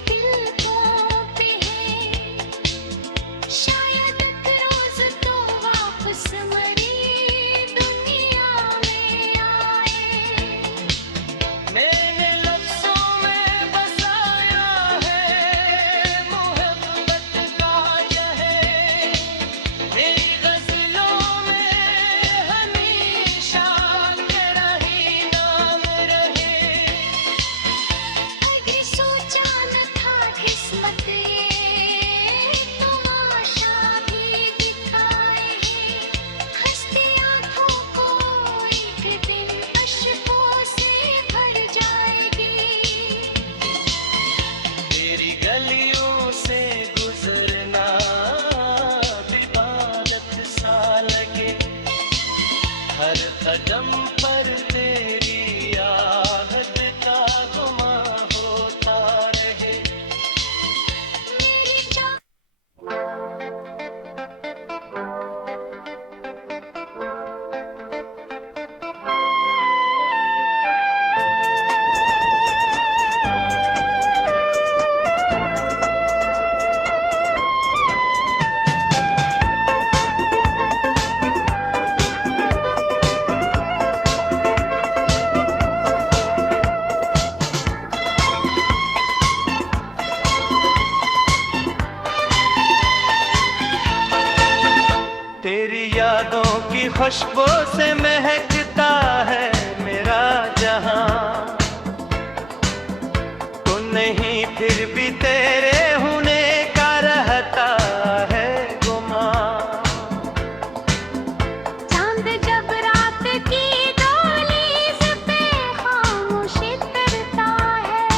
दिल को पे है, शायद एक रोज तो वापस मरी दुनिया में आए। मैंने लफ्ज़ों में बसाया है मोहब्बत का यह, मेरी गज़लों में हमेशा तेरा ही नाम रहे। अगर सोचा न था किस्मत ये तमाशा भी दिखाए है, हंसती आँखों को एक दिन अश्कों से भर जाएगी। तेरी गलियों से गुजरना इबादत सा लगे, हर कदम पर तेरी आहट का गुमा होता रहे। मेरी जान तेरी यादों की खुशबू से महकता है मेरा जहां, तू नहीं फिर भी तेरे होने का रहता है गुमान। चांद जब रात की दहलीज पे खामोश तरता है,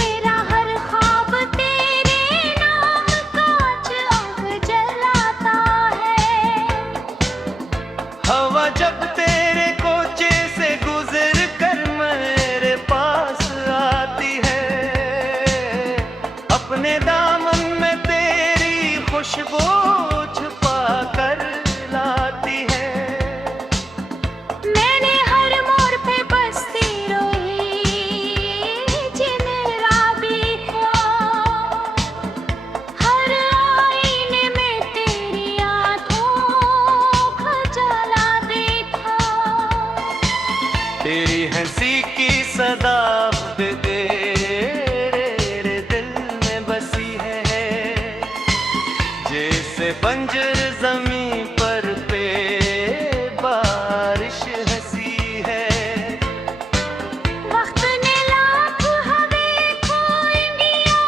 मेरा हर ख्वाब तेरे नाम का आग जलाता है। हवा जब तेरे कोचे से गुजर कर मेरे पास आती है, अपने दामन में तेरी खुशबू छुपा कर लाती है। तेरी हंसी की सदा तेरे दिल में बसी है, जैसे बंजर जमीन पर पे बारिश हंसी है। वक्त ने लाख हवे खोए दिया,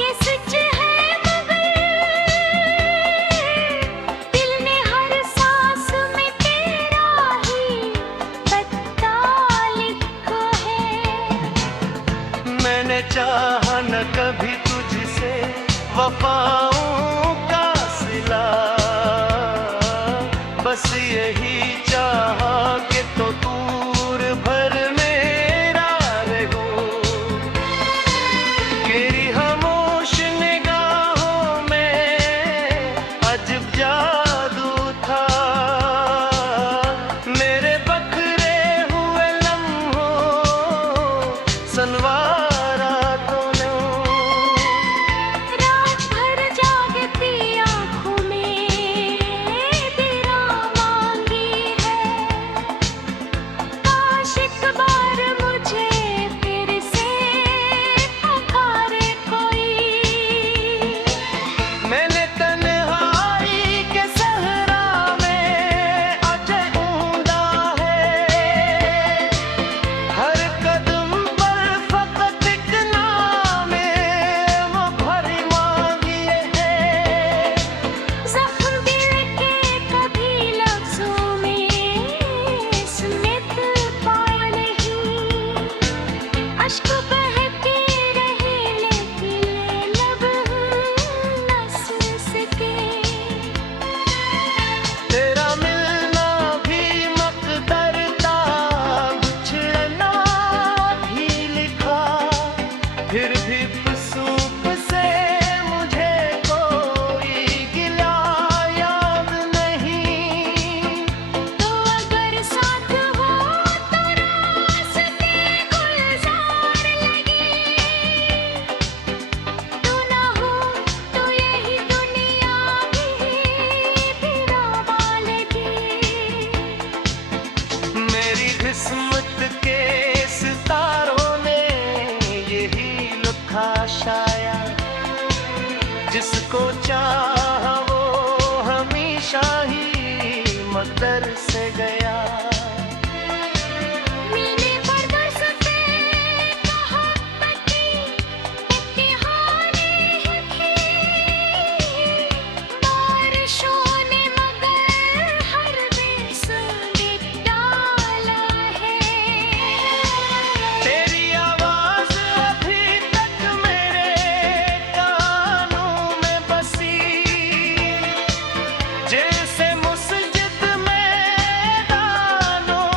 ये सच है मगर दिल ने हर सांस में तेरा ही पता लिखा है। मैंने चाहा न कभी तुझसे वफाओं का सिला, बस यही चाहा कि तो दूर भर मेरा रहूं। तेरी खामोश निगाहों में अजब जादू था, मेरे बखरे हुए लम्हों सनवारा तूने। रात भर जागती आँखों में तेरा मांगी है, काश एक बार मुझे फिर से पुकारे कोई। मैंने तन्हाई के सहरा में अजय ढूंढा है, हर कदम पर फकत एक नाम वो भरी मांगी है। ज़ख्म दिल के कभी लफ्ज़ों में स्मित पाया नहीं, अश्क बहते रहे लेकिन लब न सके। तेरा मिलना भी मकदर था, बिछड़ना भी लिखा, फिर भी सूप से मुझे कोई गिला याद नहीं। तो अगर साथ हो तो रास्ते गुलजार लगे, तू ना हो तो यही दुनिया भी फिरावा लगे। मेरी किस्मत के सितारों ने यही लिखा शायद, जिसको चाहा वो हमेशा ही मकदर से गया। मीने पर बरसते मोहब्बती इम्तिहाने थे, बारिशों ने मगर हर बेसुध डाला है। तेरी आवाज अभी तक मेरे कानों में बसी, जैसे मस्जिद में दानों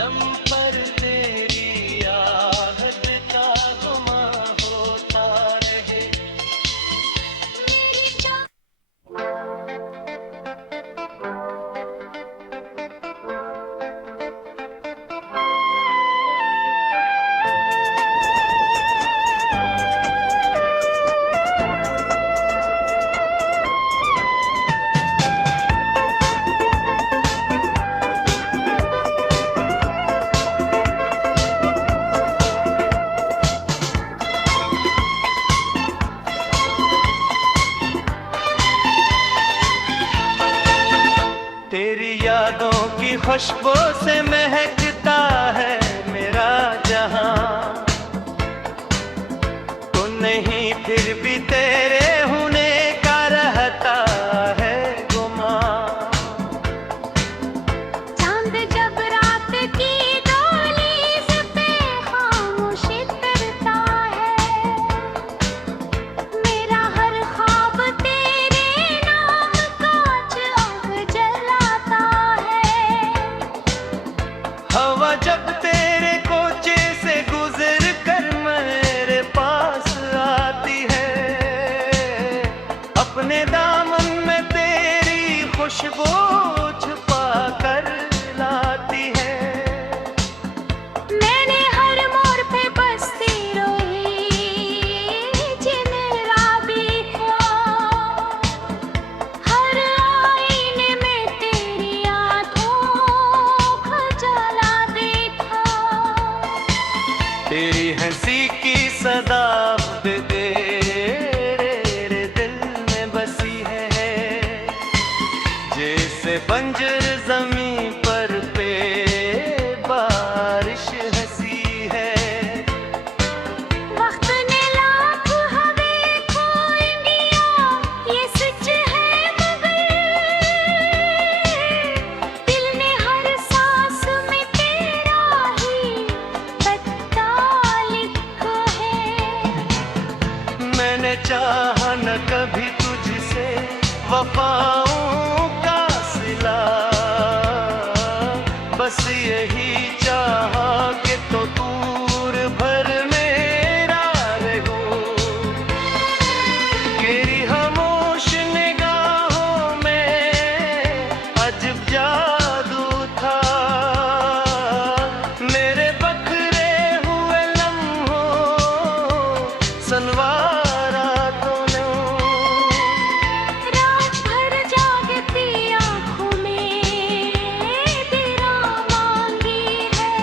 कदम पर तेरी आहट का गुमा होता रहे। मेरी चाह तेरी यादों की खुशबू से महकता है मेरा जहां। तू नहीं फिर भी तेरे होने का रहता है गुमान। चांद जब रात की दहलीज पे खामोश तरता है, मेरा हर ख्वाब तेरे नाम का आग जलाता है। हवा जब तेरे कोचे से गुजर कर मेरे पास आती है, अपने दामन में तेरी खुशबू छुपा कर लाती है। मैंने हर मोड़ पे बसती रोई जिन राबी को, हर आईने में तेरी आंखों का जाला देखा। तेरी हंसी की सदा तेरे दिल में बसी है, जैसे बंजर जमीन पर पे बारिश हंसी है। वक्त ने लाख हवे खोए दिया, ये सच है मगर दिल ने हर सांस में तेरा ही पता लिखा है। मैंने चाहा न कभी तुझसे वफाओं का सिला, बस यही चाहा कि तो दूर भर मेरा रहो। तेरी खामोश निगाहों में अजब जादू था, मेरे बखरे हुए लम्हों सनवारा तूने। रात भर जागती आँखों में तेरा मांगी है,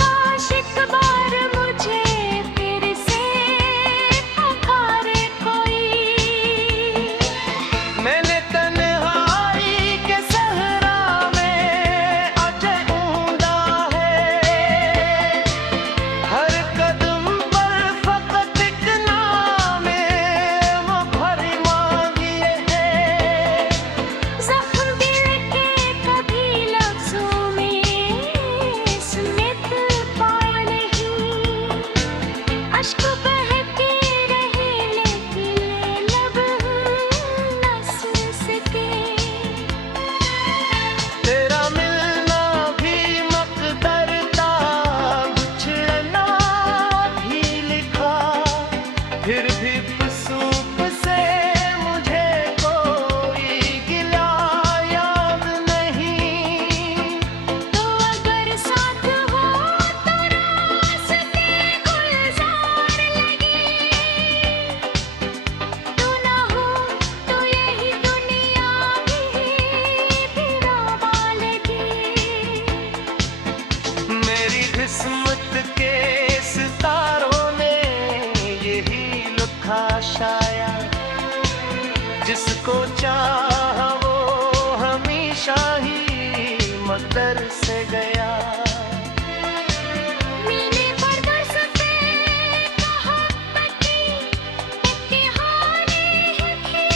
काश एक बार मुझे फिर से पुकारे कोई। मैंने तन्हाई के सहरा में अजय ढूंढा है, हर कदम पर फकत एक नाम वो भरी मांगी है। जख्म दिल के कभी लफ्जों में स्मित पाए नहीं, अश्क बहते रहे लेकिन लब न सके। तेरा मिलना भी मकदर था, बिछड़ना भी लिखा, फिर भी सूप से मुझे कोई गिला याद नहीं। तो अगर साथ हो तो रास्ते गुलजार लगे, तू ना हो तो यही दुनिया भी फिरावा लगे। मेरी किस्मत के सितारों ने यही लिखा शायद, जिसको चाहा वो हमेशा ही मदर से गया। मीने पर बरसते मोहब्बत की इम्तिहाने ही थी,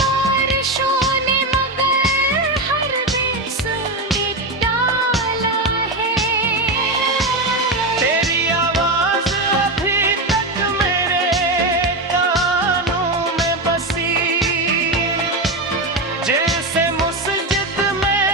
बारिशों ने मगर हर बेसुध डाला है। तेरी आवाज अभी तक मेरे कानों में बसी, जैसे मस्जिद में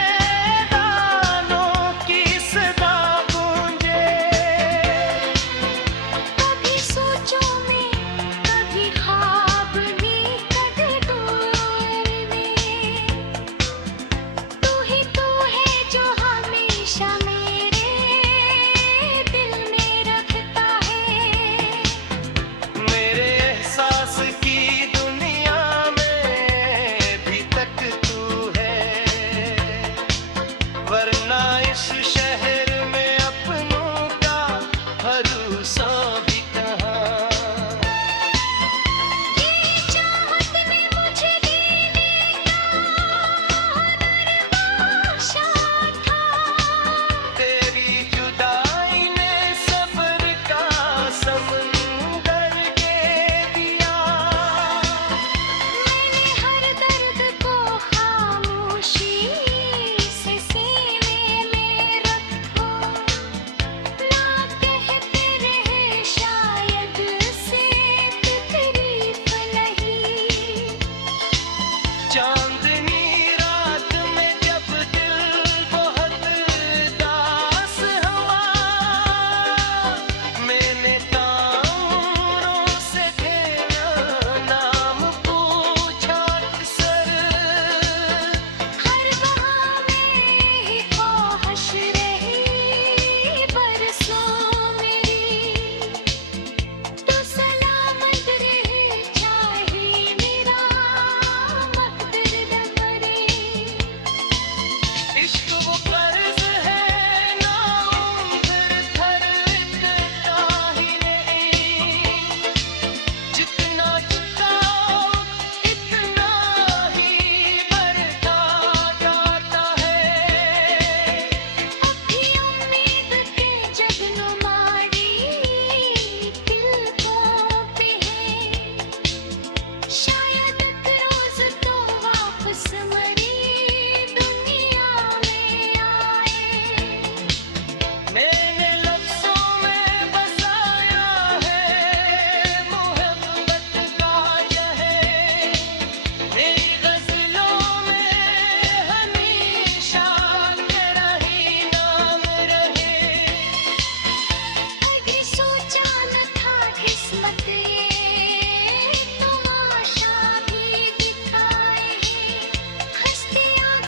तो वो